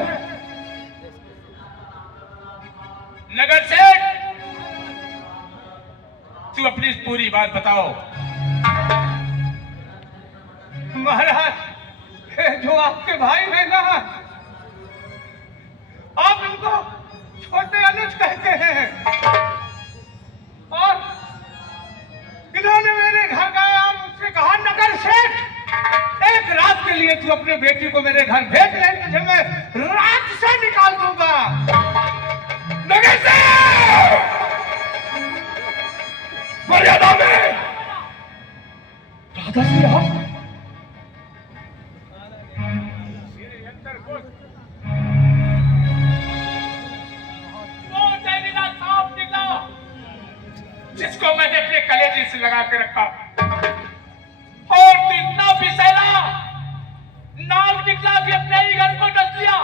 नगर सेठ, तू अपनी पूरी बात बताओ। महाराज, ये जो आपके भाई हैं ना, आप उनको छोटे अनुज कहते हैं, और अपने बेटी को मेरे घर भेज ले, तुझे मैं रात से निकाल दूंगा। नगर से मर्यादा में दादाश्री आप जिसको मैंने अपने कलेजे से लगा के रखा, और तू इतना पिसैला नाक निकला कि अपने ही घर को डस लिया।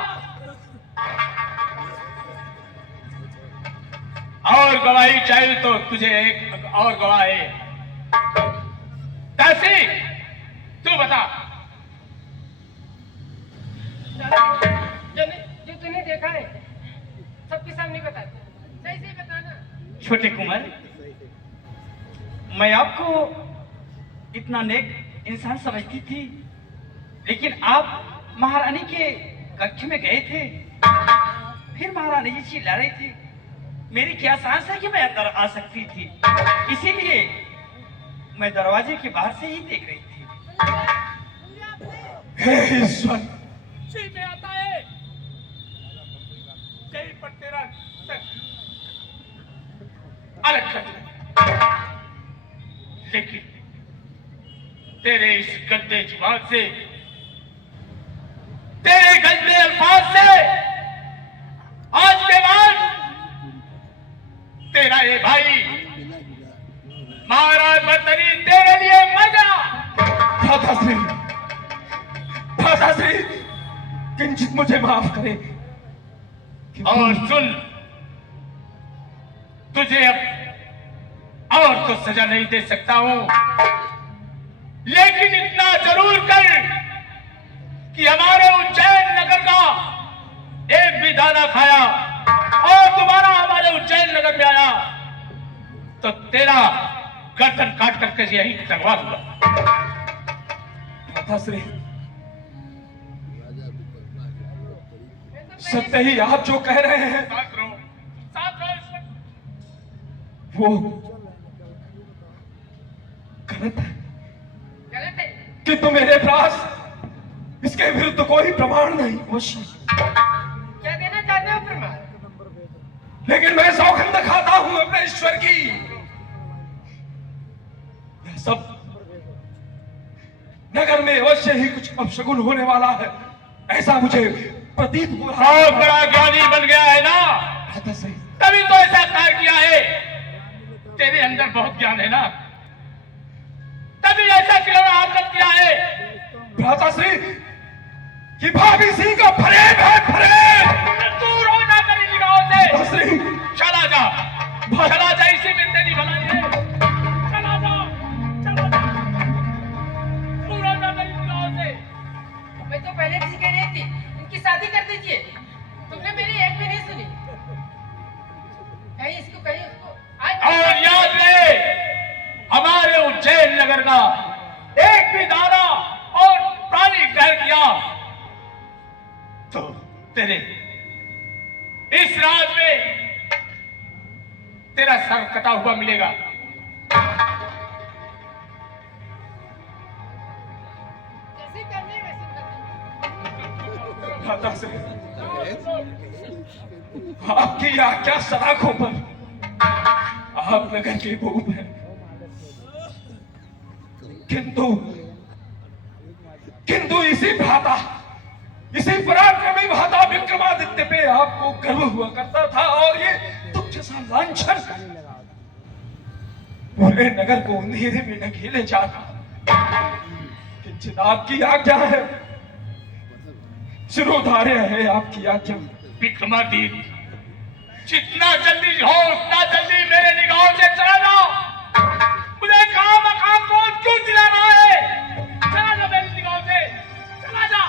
और गवाही चाहिए तो तुझे एक और गवाह है। दासी तू बता। जो तूने देखा है सबके सामने बता, सही सही बताना। छोटे कुंवर, मैं आपको इतना नेक इंसान समझती थी, लेकिन आप महारानी के कक्ष में गए थे, फिर महारानी जी चिल्ला रही थी। मेरी क्या सांस है कि मैं अंदर आ सकती थी, इसीलिए मैं दरवाजे के बाहर से ही देख रही थी। हे ईश्वर, जी में आता है कहीं पर तेरा अलग कर दे। लेकिन तेरे इस गंदे जुबान से, तेरे गंदे अल्फाज से आज के बाद तेरा ये भाई महाराज बर्तरी तेरे लिए मर गया। दादाश्री, दादाश्री, किंचित मुझे माफ करें। और सुन, तुझे अब और तो सजा नहीं दे सकता हूं, लेकिन इतना जरूर कर कि हमारे उज्जैन नगर का एक भी दाना खाया और दोबारा हमारे उज्जैन नगर में आया तो तेरा गर्दन काट करके यही टंगवा दूंगा। दादाश्री, सत्य ही आप जो कह रहे हैं साथ रहो, साथ रहो इस वक्त। वो गलत है, गलत है। किंतु मेरे पास इसके विरुद्ध कोई प्रमाण नहीं। क्या देना चाहते हो प्रमाण? लेकिन मैं सौगंध खाता हूं अपने ईश्वर की, यह सब नगर में अवश्य ही कुछ अपशगुन होने वाला है, ऐसा मुझे प्रतीत हो रहा बहुत बड़ा ज्ञानी बन गया है ना, दादाश्री। तभी तो ऐसा कार्य किया है। तेरे अंदर बहुत ज्ञान है ना, तभी ऐसा खिलौना हाथ किया है। भ्राताश्री, कि भाभी सिंह का फरेब है, फरेब। दूर हो जा मेरी निगाहों से, भ्राताश्री, चला जा, चला जा, इसी में तेरी भलाई है। चला जा, चला जा, दूर हो जा मेरी निगाहों से। मैं तो पहले से कह रही थी इनकी शादी कर दीजिए, तुमने मेरी एक भी नहीं सुनी। कहीं इसको कहीं उसको आज और याद रहे, हमारे उज्जैन नगर का एक भी दाना और प्राणी ग्रहण किया तो तेरे इस राज में तेरा सर कटा हुआ मिलेगा। जैसे करने वैसे करने। भ्राताश्री, आपकी आज्ञा सलाखों पर, आप नगर के भूप हैं, किंतु इसी भ्राता, इसी पराक्रमी भ्राता विक्रमादित्य पे आपको गर्व हुआ करता था, और ये तुच्छ सा लांछन पूरे नगर को अंधेरे में ढकेले जाता। किंचित आपकी आज्ञा है, सिरोधार्य है आपकी आज्ञा। विक्रमादित्य, जितना जल्दी हो उतना जल्दी मेरे निगाहों से चला जाओ। मुझे काम मकाम को क्यों दिला रहा है? चला जा मेरी निगाहों से, चला जा।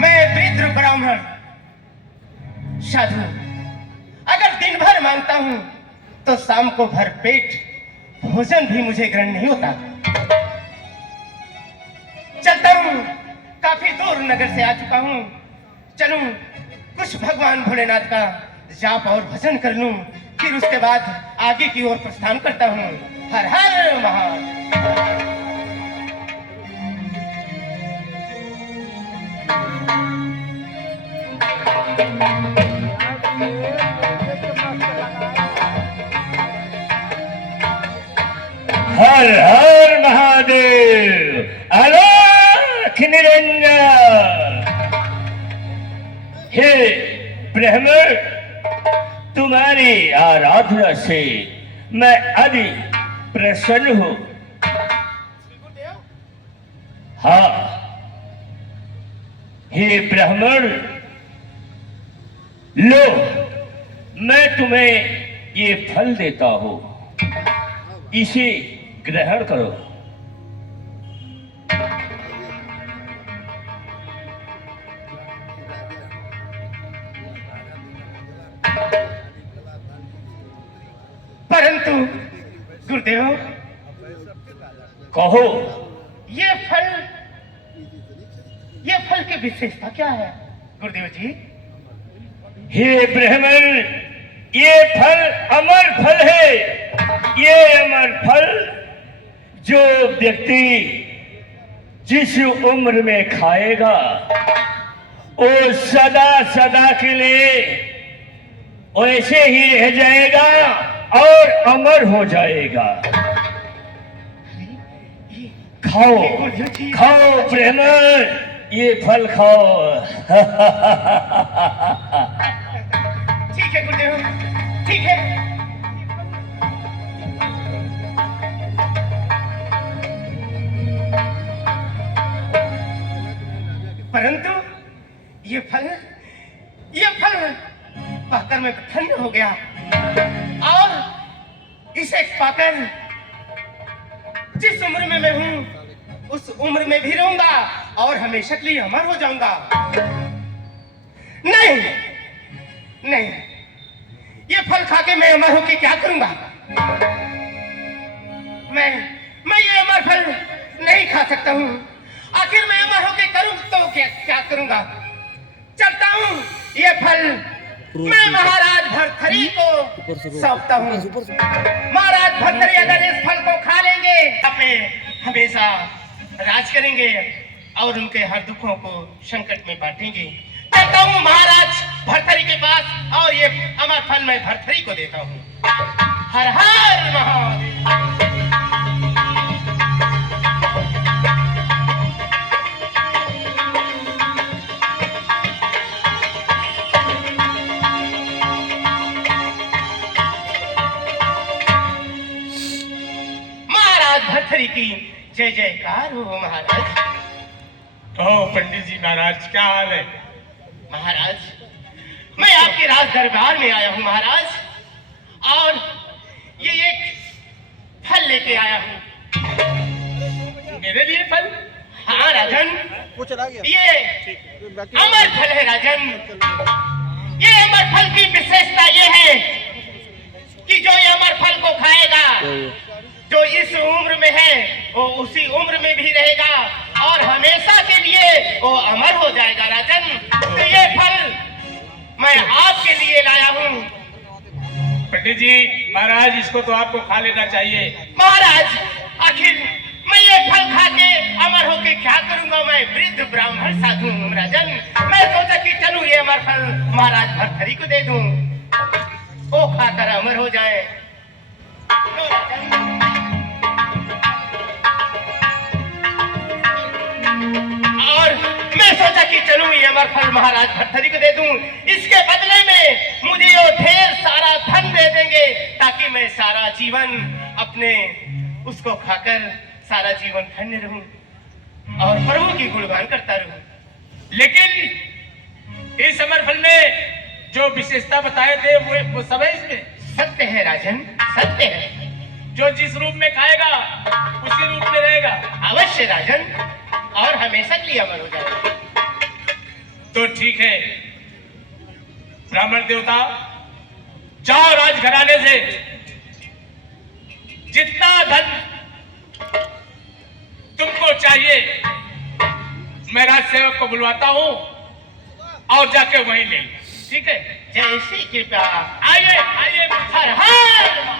मैं विद्र ब्राह्मण साधु, अगर दिन भर मांगता हूँ तो शाम को भरपेट भोजन भी मुझे ग्रहण नहीं होता। चलता हूँ काफी दूर और नगर से आ चुका हूँ। चलूं कुछ भगवान भोलेनाथ का जाप और भजन कर लूं, फिर उसके बाद आगे की ओर प्रस्थान करता हूँ। हर हर महादेव। हर हर महादेव, अलख निरंजन। हे ब्रह्मण, तुम्हारी आराधना से मैं अति प्रसन्न हूँ। हाँ, हे ब्राह्मण, लो मैं तुम्हें ये फल देता हूँ, इसे ग्रहण करो। परंतु गुरुदेव, कहो। ये फल की विशेषता क्या है गुरुदेव जी? हे ब्राह्मण, ये फल अमर फल है। ये अमर फल जो व्यक्ति जिस उम्र में खाएगा वो सदा सदा के लिए वैसे ही रह जाएगा और अमर हो जाएगा। खाओ खाओ ब्राह्मण, ये फल खाओ। ठीक है गुरुदेव, ठीक है। परंतु ये फल पाकर मैं धन्य हो गया, और इसे पाकर जिस उम्र में मैं हूं उस उम्र में भी रहूंगा और हमेशा के लिए अमर हो जाऊंगा। नहीं नहीं, ये फल खा के मैं अमर होके क्या करूंगा? मैं ये अमर फल नहीं खा सकता हूँ। आखिर मैं अमर होके करूं तो क्या करूंगा? चलता हूँ, ये फल मैं महाराज भर्तृहरि को सौंपता हूँ। महाराज भर्तृहरि अगर इस फल को खा लेंगे, अपने हमेशा राज करेंगे और उनके हर दुखों को संकट में बांटेंगे। चलता हूँ महाराज भर्तृहरि के पास और ये अमर फल मैं भर्तृहरि को देता हूँ। हर हर महादेव। भर्तृहरि की जय जयकार हो महाराज। कहो पंडित जी महाराज, क्या हाल है? महाराज, मैं आपके राज दरबार में आया हूँ महाराज, और ये एक फल लेके आया हूँ। मेरे लिए फल? हाँ राजन, ये अमर फल है राजन। ये अमर फल की विशेषता ये है कि जो ये अमर फल को खाएगा, जो इस उम्र में है वो उसी उम्र में भी रहेगा और हमेशा के लिए वो अमर हो जाएगा राजन। तो ये फल मैं आपके लिए लाया हूँ। पंडित जी महाराज, इसको तो आपको खा लेना चाहिए। महाराज, आखिर मैं ये फल खा के अमर होके क्या करूंगा? मैं वृद्ध ब्राह्मण साधु हूँ राजन। मैं सोचा कि चलूं ये अमर फल महाराज भर्तृहरि को दे दूं, वो खाकर अमर हो जाए। और मैं सोचा कि चलूं ये अमर फल महाराज भर्तृहरि को दे दूं, इसके बदले में मुझे वो ढेर सारा धन दे देंगे ताकि मैं सारा जीवन अपने उसको खाकर सारा जीवन धन्य रहूं और प्रभु की गुणगान करता रहूं। लेकिन इस अमर फल में जो विशेषता बताए थे वो सब है इसमें? सत्य है राजन, सत्य है। जो जिस रूप में खाएगा उसी रूप में रहेगा। अवश्य राजन, और हमेशा के लिए अमर हो जाएगा। तो ठीक है ब्राह्मण देवता, जाओ राजघराने से जितना धन तुमको चाहिए मैं राज सेवक को बुलवाता हूँ और जाके वहीं ले लो, ठीक है? जैसी कृपा। आइए आइए, हर हर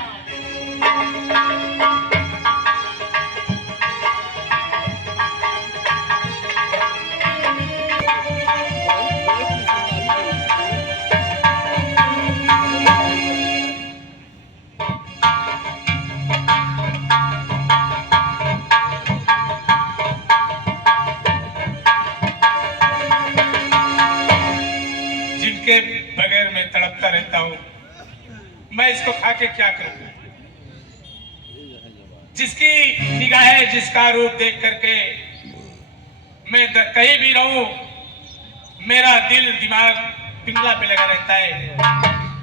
जिनके बगैर मैं तड़पता रहता हूँ, मैं इसको खा के क्या करूँगा? जिसकी निगाहें, जिसका रूप देख करके मैं कहीं भी रहूं, मेरा दिल दिमाग पिंगला पे लगा रहता है।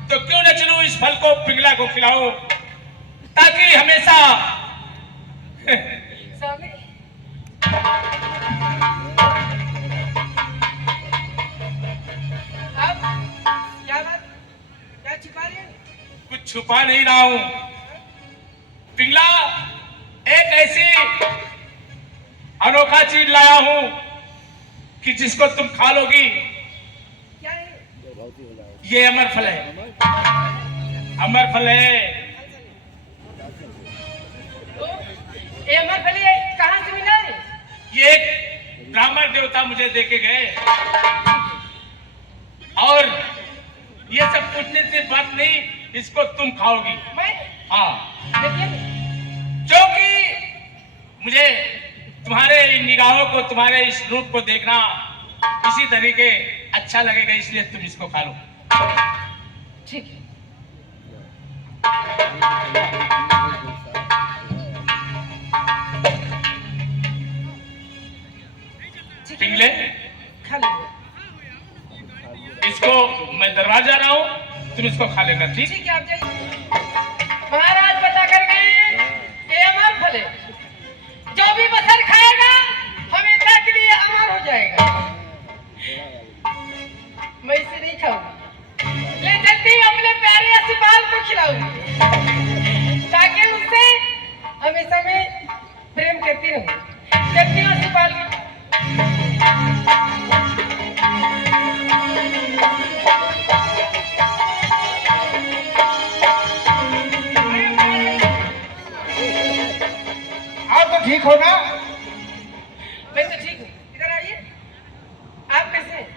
तो क्यों न चलूं इस फल को पिंगला को खिलाऊं, ताकि हमेशा स्वामी आप क्या बात, क्या छिपा रहे हैं? कुछ छुपा नहीं रहा हूं। पिंगला, एक ऐसी अनोखा चीज लाया हूं कि जिसको तुम खा लोगी। क्या है? ये अमर फल है, अमर फल है। तो ये अमर फल ये कहाँ से मिला है? ये एक ब्राह्मण देवता मुझे देके गए, और ये सब पूछने से बात नहीं, इसको तुम खाओगी। मैं हाँ, लेकिन क्योंकि मुझे तुम्हारे इन निगाहों को, तुम्हारे इस रूप को देखना इसी तरीके अच्छा लगेगा, इसलिए तुम इसको खा लो। ठीक है। ठीक है, पिंगले, खा लो। इसको मैं दरवाजा रहा हूँ, तुम इसको खा लेना, ठीक? ठीक है, आप जाइए। महाराज बता कर गए ये अमर फल है, जो भी बसर खाएगा हमेशा के लिए अमर हो जाएगा। मैं इसे नहीं खाऊंगी, ले जल्दी अपने प्यारे असिपाल को खिलाऊंगी, ताकि उससे हमेशा मैं प्रेम करती रहूं। जल्दी असिपाल ठीक हो ना? मैं तो ठीक हूँ। इधर आइए। आप कैसे हैं?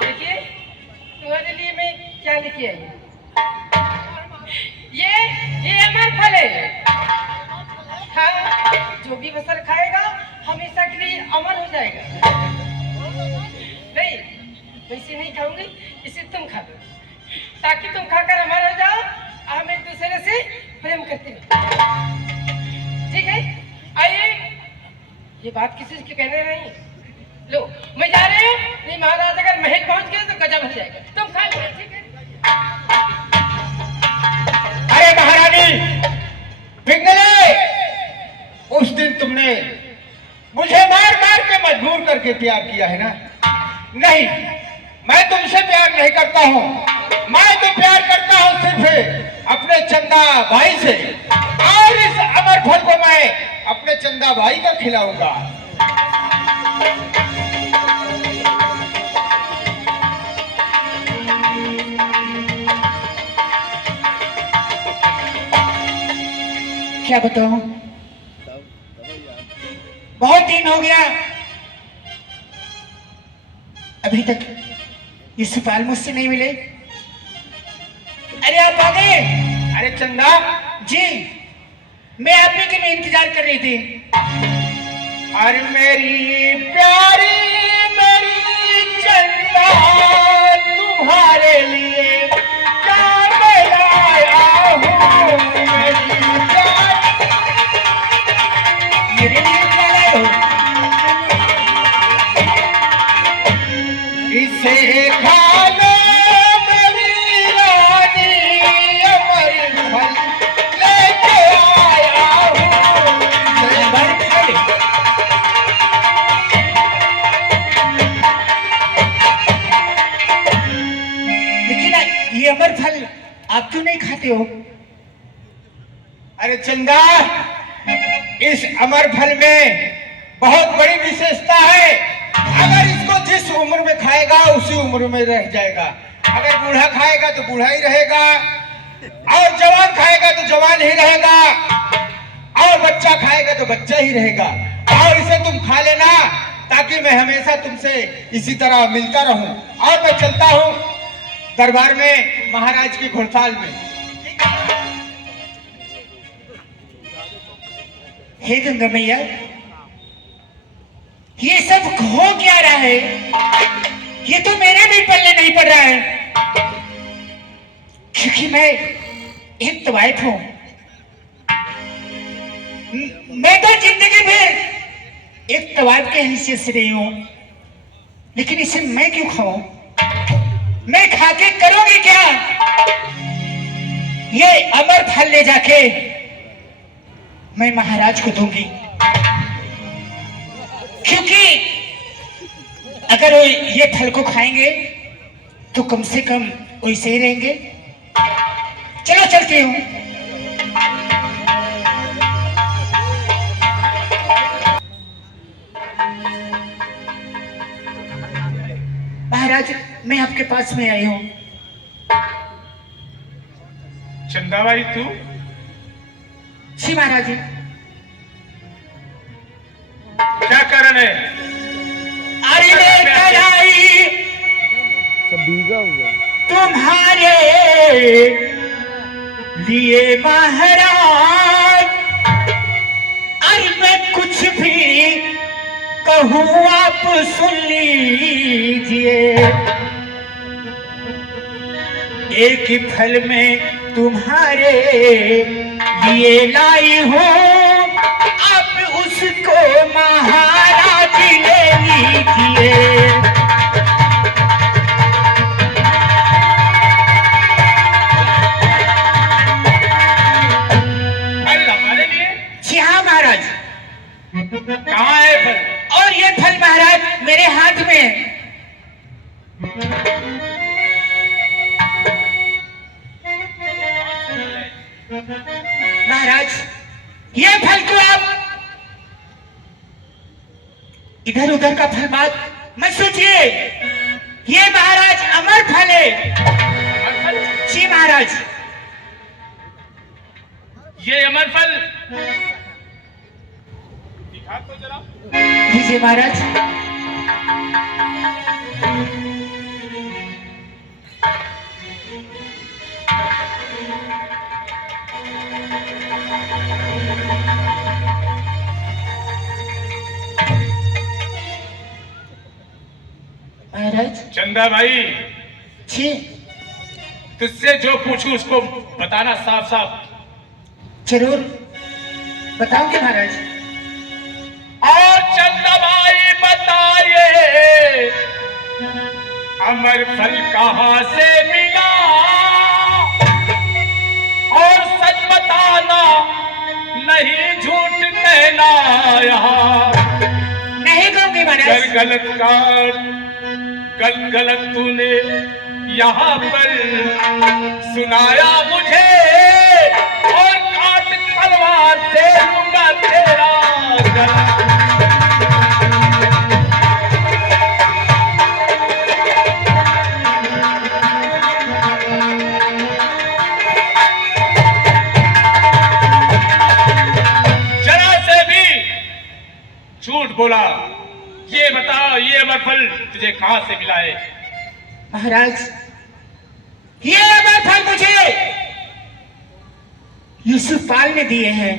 देखिए तुम्हारे लिए मैं क्या लेके आई हूँ। ये अमर फल है। हाँ, जो भी बसर खाएगा हमेशा के लिए अमर हो जाएगा। नहीं, वैसे नहीं खाऊंगी, इसे तुम खा लो, ताकि तुम खाकर अमर हो जाओ, हम एक दूसरे से प्रेम करते रहो। ठीक है, आइए। ये बात किसी के कहने नहीं। लो, मैं जा रही हूँ, नहीं महाराज अगर महल पहुंच गए तो गजब हो जाएगा। तुम खा लो, ठीक है? अरे महारानी पिंगले, उस दिन तुमने मुझे मार मार के मजबूर करके प्यार किया है ना? नहीं, मैं तुमसे प्यार नहीं करता हूँ। मैं तो प्यार करता हूँ सिर्फ अपने चंदा भाई से, और इस अमर फल को मैं अपने चंदा भाई का खिलाऊंगा। क्या बताऊं, बहुत दिन हो गया, अभी तक ये सिपाल मुझसे नहीं मिले। अरे आप आ गए? अरे चंदा जी, मैं आप ही के में इंतजार कर रही थी। अरे मेरी प्यारी मेरी चंदा, तुम्हारे लिए क्या मैं लाया हूँ। मेरे लिए क्या लाए हो? इसे खा लो मेरी रानी, अमर फल लेके आया हूँ। लेकिन ये अमर फल आप क्यों नहीं खाते हो? अरे चंदा, इस अमर फल में बहुत बड़ी विशेषता है। अगर इसको जिस उम्र में खाएगा उसी उम्र में रह जाएगा। अगर बूढ़ा खाएगा तो बूढ़ा ही रहेगा, और जवान खाएगा तो जवान ही रहेगा, और बच्चा खाएगा तो बच्चा ही रहेगा। और इसे तुम खा लेना ताकि मैं हमेशा तुमसे इसी तरह मिलता रहूं। और मैं चलता हूं दरबार में, महाराज की घुड़साल में। हे गंगा मैया, ये सब हो क्या रहा है? ये तो मेरे भी पल्ले नहीं पड़ रहा है, क्योंकि मैं एक तवाइफ हूं। मैं तो जिंदगी भर एक तवाइफ के हैसियत से रही हूं, लेकिन इसे मैं क्यों खाऊं? मैं खा के करूंगी क्या? ये अमर फल ले जाके मैं महाराज को दूंगी, क्योंकि अगर वो ये फल को खाएंगे तो कम से कम वैसे ही रहेंगे। चलो चलती हूँ। महाराज, मैं आपके पास में आई हूँ। चंदाबाई तू? जी महाराज जी। क्या कारण है? अरे लेकर आई सब भीगा हुआ। तुम्हारे लिए महाराज, अरे मैं कुछ भी कहूँ आप सुन लीजिए। एक ही फल में तुम्हारे लिए लाई हूँ, आप उसको महाराज ले लीजिए। हमारे लिए? जी हाँ महाराज। कहाँ है फल? और ये फल महाराज मेरे हाथ में है। महाराज, ये फल को आप इधर उधर का फल बात मत सोचिए। ये महाराज अमर फल है। अमर फल? जी महाराज। ये अमर फल दिखा तो जरा। लीजिए महाराज। महाराज चंदा भाई, जी। तुझसे जो पूछूं उसको बताना साफ साफ। जरूर बताओगे महाराज। और चंदा भाई बताइए, अमर फल कहाँ से मिला? और सच बताना, नहीं झूठ कहना। यहाँ नहीं कहूंगी महाराज। गलत तूने यहाँ पर सुनाया मुझे, और काट तलवार से लूंगा तेरा गला। जरा से भी झूठ बोला। ये बता, ये अमर फल तुझे कहां से मिला है? महाराज, ये अमर फल मुझे यूसुफ पाल ने दिए हैं।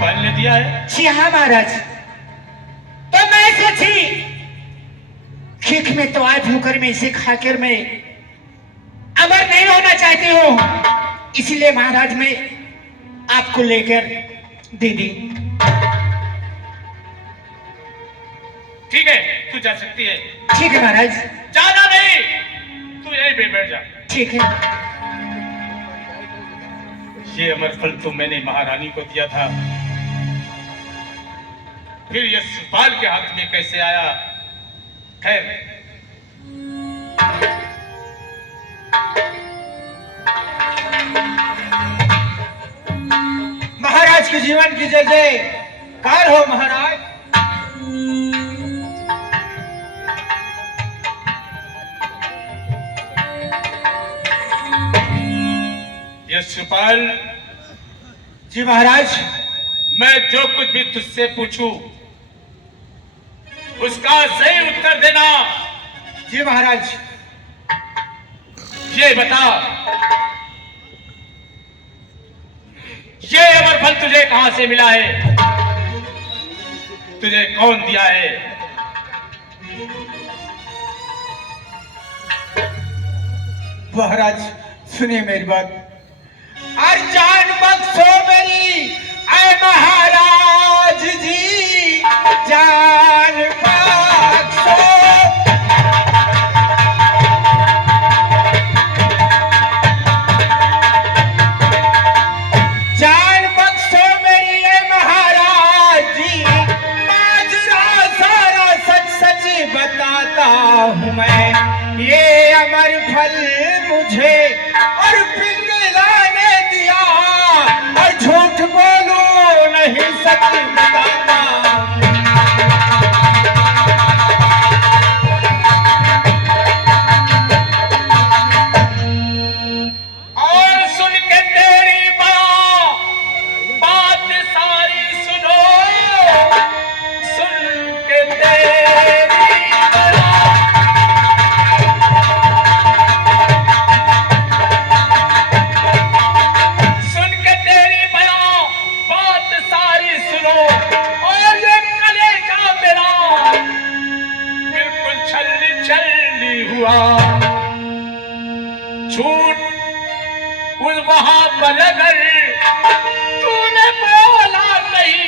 फल ने दिया है? जी हाँ महाराज। तो मैं सोची खीख में तो आज होकर मैं इसे खाकर मैं अमर नहीं होना चाहती हूँ, इसलिए महाराज मैं आपको लेकर दे दी। ठीक है, तू जा सकती है। ठीक है महाराज। जाना नहीं, तू यहीं पे बैठ जा। ठीक है। ये अमर फल तो मैंने महारानी को दिया था, फिर ये सुपाल के हाथ में कैसे आया? खैर, महाराज के जीवन की जय जयकार हो। महाराज यशपाल, जी महाराज। मैं जो कुछ भी तुझसे पूछूं उसका सही उत्तर देना। जी महाराज। ये बता, ये अमरफल तुझे कहां से मिला है? तुझे कौन दिया है? महाराज सुनिए मेरी बात। और जान बख्शो मेरी ऐ महाराज जी, जान बख्शो। जान बख्शो मेरी ऐ महाराज जी, माजरा सारा सच सच बताता हूँ मैं। ये अमर फल मुझे और पिंगला ने दिया, और झूठ बोलूं नहीं सच बताता। और सुन के तेरी बात सारी सुनो, सुन के तेरी बात सारी सुनो, और ये कलेजा मेरा बिल्कुल छल्ली हुआ। झूठ उस वहां पर अगर तूने बोला नहीं,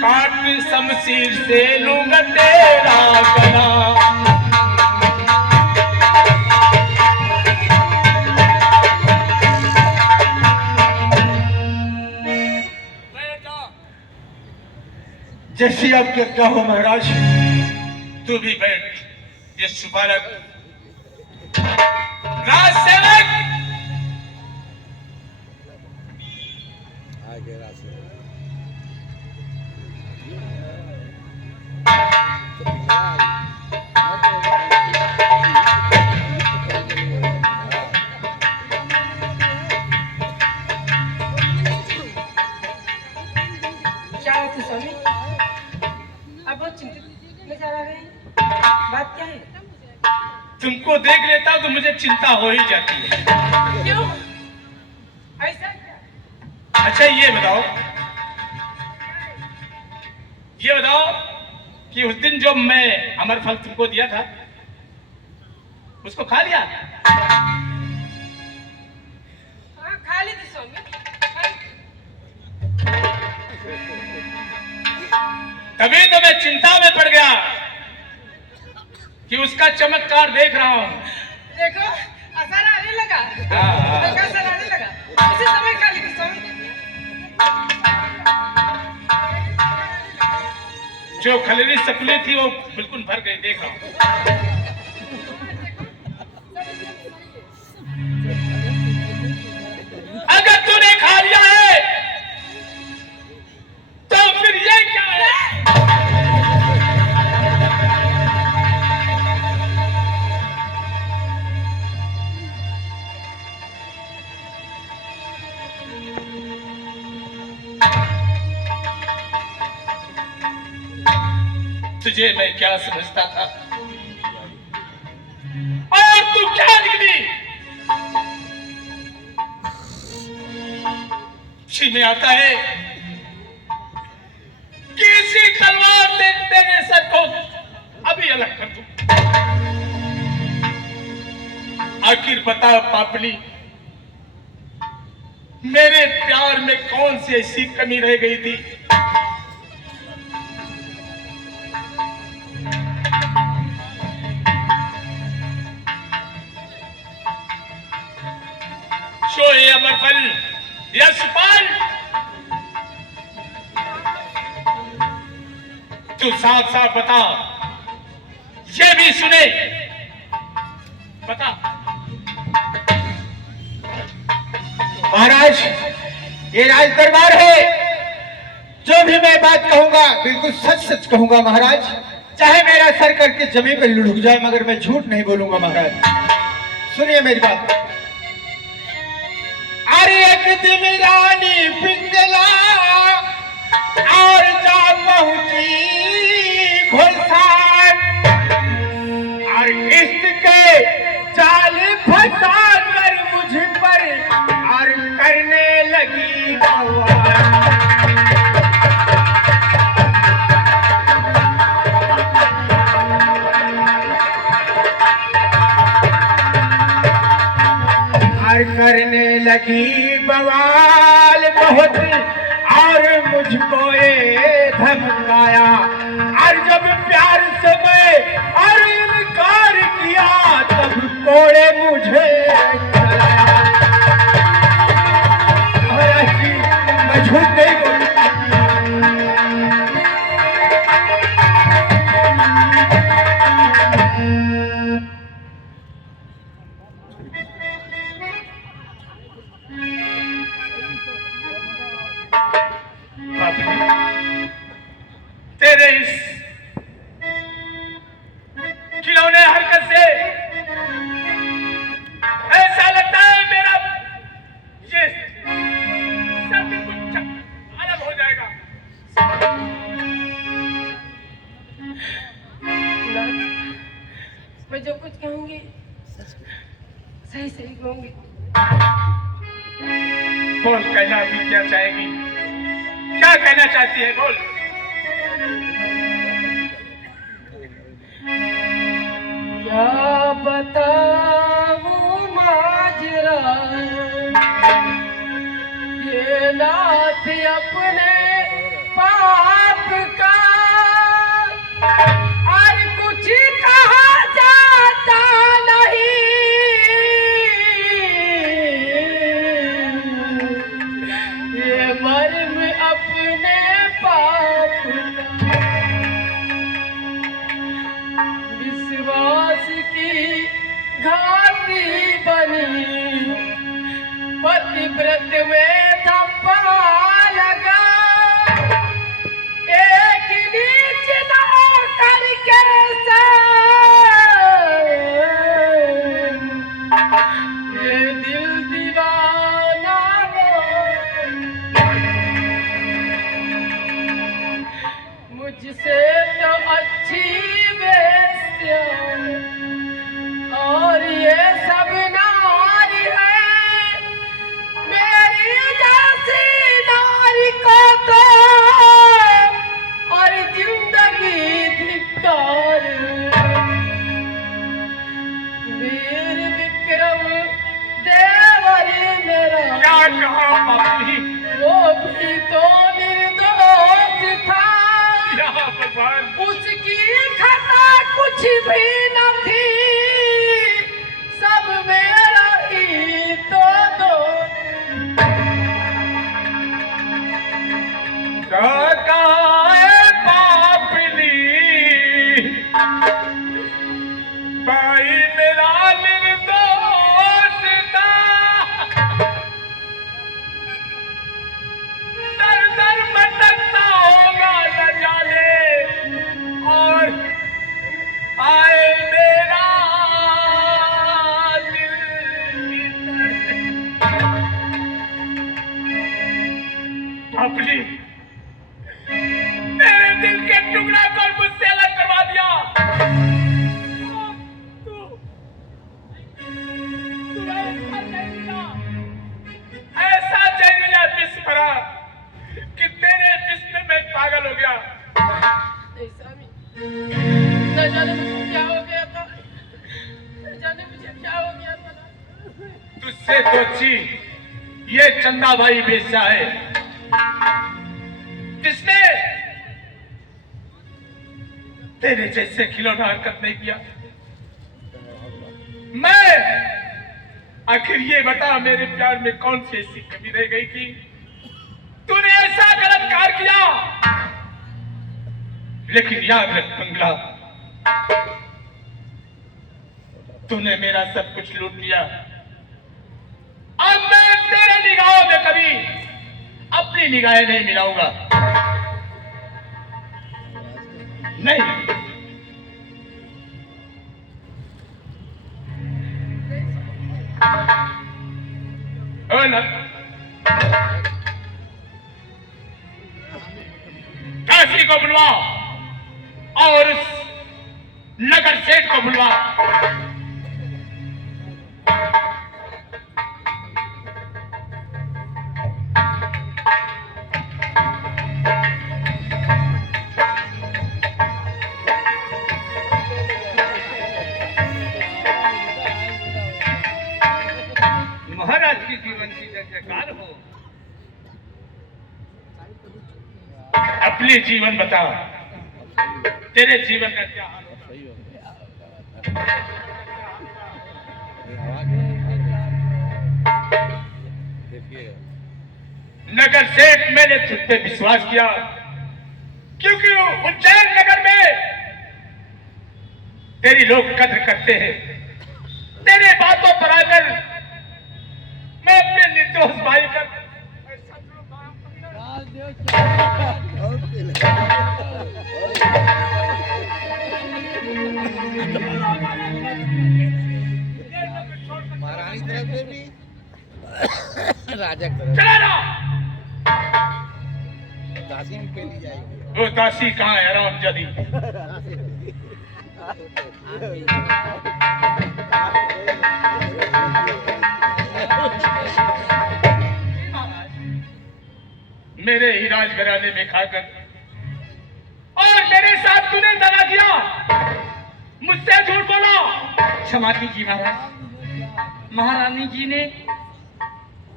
काट शमशीर से लूंगा तेरा गला। जैसी आपकी आज्ञा हो महाराज। तू भी बैठ। ये सुबारक राजसेवक, क्या है तू स्वामी? अब बहुत चिंतित नजर आ रहे हैं। बात क्या है? तुमको देख लेता हूं तो मुझे चिंता हो ही जाती है। क्यों? ऐसा क्या? अच्छा ये बताओ कि उस दिन जो मैं अमरफल तुमको दिया था उसको खा लिया? हाँ, खा ली थी स्वामी। तभी तो मैं चिंता में पड़ गया कि उसका चमत्कार देख रहा हूं। देखो, असर आने लगा। हाँ। देखो, असर आने लगा। उसी समय खा ली थी स्वामी। जो खलेरी सकली थी वो बिल्कुल भर गई, देख रहा हूं। अगर तूने खा लिया है तो फिर ये क्या है? तुझे मैं क्या समझता था और तू क्या निकली? जी में आता है कि इसी तलवार से तेरे सर को अभी अलग कर दूं। आखिर बता पापनी, मेरे प्यार में कौन सी ऐसी कमी रह गई थी जो ये अमरफल यशपाल तू साफ साफ बता, ये भी सुने, बता। महाराज ये राज दरबार है, जो भी मैं बात कहूंगा बिल्कुल सच सच कहूंगा महाराज, चाहे मेरा सर करके जमीन पर लुढ़क जाए मगर मैं झूठ नहीं बोलूंगा महाराज। सुनिए मेरी बात। अरे एक दिन रानी पिंगला और जा पहुंची घुलसान और इश्क के जाल फंसा कर मुझ पर और करने लगी बवाल। और करने लगी बवाल बहुत और मुझको ये धमकाया और जब प्यार से मैं और इनकार किया तब कोड़े मुझे चलाया। महाराज जी मैं झूठ नहीं बोलता। तेरे इस खिलौने हरकत से ऐसा लगता है मेरा ये सब कुछ अलग हो जाएगा। मैं जो कुछ कहूंगी सही सही कहूंगी। बोल, कहना भी क्या चाहेगी? क्या कहना चाहती है? बोल। क्या बताऊं माजरा ये नाथ अपने पाप का और कुछ कहा जाता नहीं ये मर्म अपने पाप का। विश्वास की घाटी बनी पतिव्रत में धब्बा लगा एक नीच नौकर के ये दिल दीवाना मुझसे तो अच्छी बेस्या और ये सब नारी है मेरी जैसी नारी को तो और जिंदगी धिक्कार। वीर विक्रम देवर मेरा क्या कहा बापी? वो भी तो निर्दोष था या भगवान, उसकी खता कुछ भी न थी सब मेरा ही तो दोष। काकाए पापली भाई मेरा निर्दोष था। दर दर भटकता होगा न जाने और आए मेरा दिल की दर्द। अपनी मेरे दिल के टुकड़ा को मुझसे अलग करवा दिया। ऐसा जहर मिला विष भरा कि तेरे विष में मैं पागल हो गया। नहीं स्वामी, न जाने मुझे क्या हो गया था, न जाने मुझे क्या हो गया था। तुझसे तो अच्छी ये चंदा भाई बेचा है जिसने तेरे जैसे खिलौना हरकत नहीं किया। मैं आखिर ये बता मेरे प्यार में कौन सी ऐसी कमी रह गई कि तूने ऐसा गलत कार्य किया। लेकिन याद रख बंगला, तूने मेरा सब कुछ लूट लिया। अब मैं तेरे निगाहों में कभी अपनी निगाहें नहीं मिलाऊंगा। नहीं, ओ न काशी को बुलवा और उस नगर सेठ को बुलवा। महाराज की जीवन की जय जयकार हो। अपने जीवन बता, तेरे जीवन का क्या हाल है? नगर सेठ, मैंने तुझ पे विश्वास किया क्योंकि उज्जैन नगर में तेरी लोग कद्र करते हैं। तेरे बातों पर आकर मैं अपने निर्दोष भाई का महारानी तरफ से भी राजा की तरफ चला ना। दासी भी पहली जाएगी। वो दासी कहाँ है राम जदी? मेरे ही राजघराने में खाकर और मेरे साथ तूने दगा किया, मुझसे झूठ बोला। क्षमा कीजिए महाराज। महारानी जी ने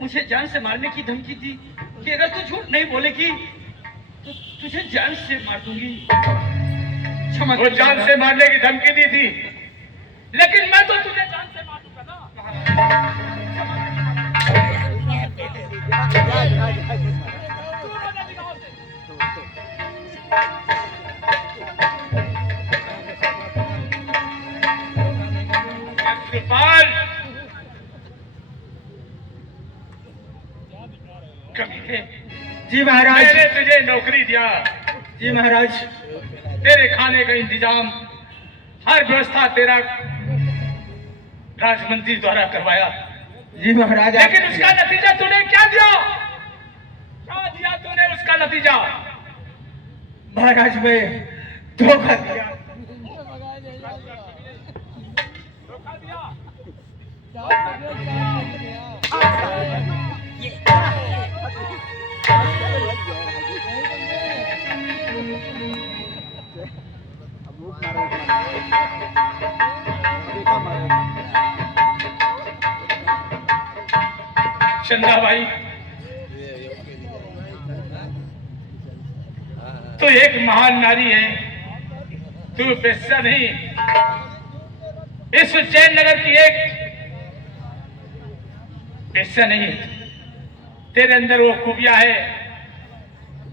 मुझे जान से मारने की धमकी दी कि अगर तू झूठ नहीं बोलेगी तो तुझे जान से मार दूंगी। क्षमा वो कीजिए जान से मारने की धमकी दी थी, लेकिन मैं तो तुझे जान से मार दूंगा ना। कृपाल, कमीने, जी महाराज। मैंने तुझे नौकरी दिया, जी महाराज। तेरे खाने का इंतजाम, हर व्यवस्था तेरा राजमंत्री द्वारा करवाया, जी महाराज। लेकिन उसका नतीजा तूने क्या दिया? क्या दिया तूने उसका नतीजा? महाराज मैं धोखा दिया। धोखा दिया। चंदा भाई, तू एक महान नारी है, तू बेस्या नहीं। इस उज्जैन नगर की एक बेस्या नहीं है, तेरे अंदर वो खूबियां है।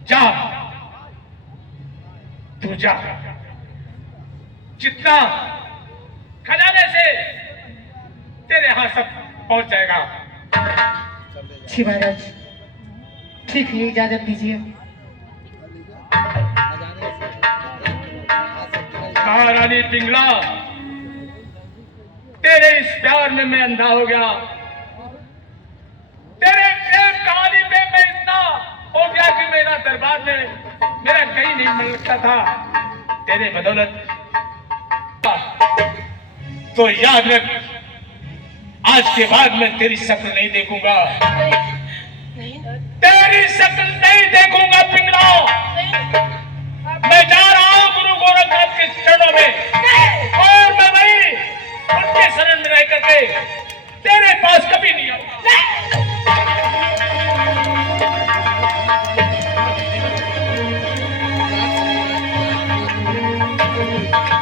जा, तू जा, जितना खजाने से तेरे यहां सब पहुंच जाएगा। जी महाराज, ठीक है, इजाजत दीजिए। महारानी पिंगला, तेरे इस प्यार में मैं अंधा हो गया। तेरे प्रेम कहानी पे मैं इतना हो गया कि मेरा दरबार में मेरा कहीं नहीं मिल लगता था। तेरे बदौलत तो याद रख, आज के बाद मैं तेरी शक्ल नहीं देखूंगा। तेरी शक्ल नहीं देखूंगा पिंगला। मैं जा रहा हूं गुरु गोरखनाथ के चरणों में, और मैं वही उनके शरण में रह करके तेरे पास कभी नहीं आऊंगा।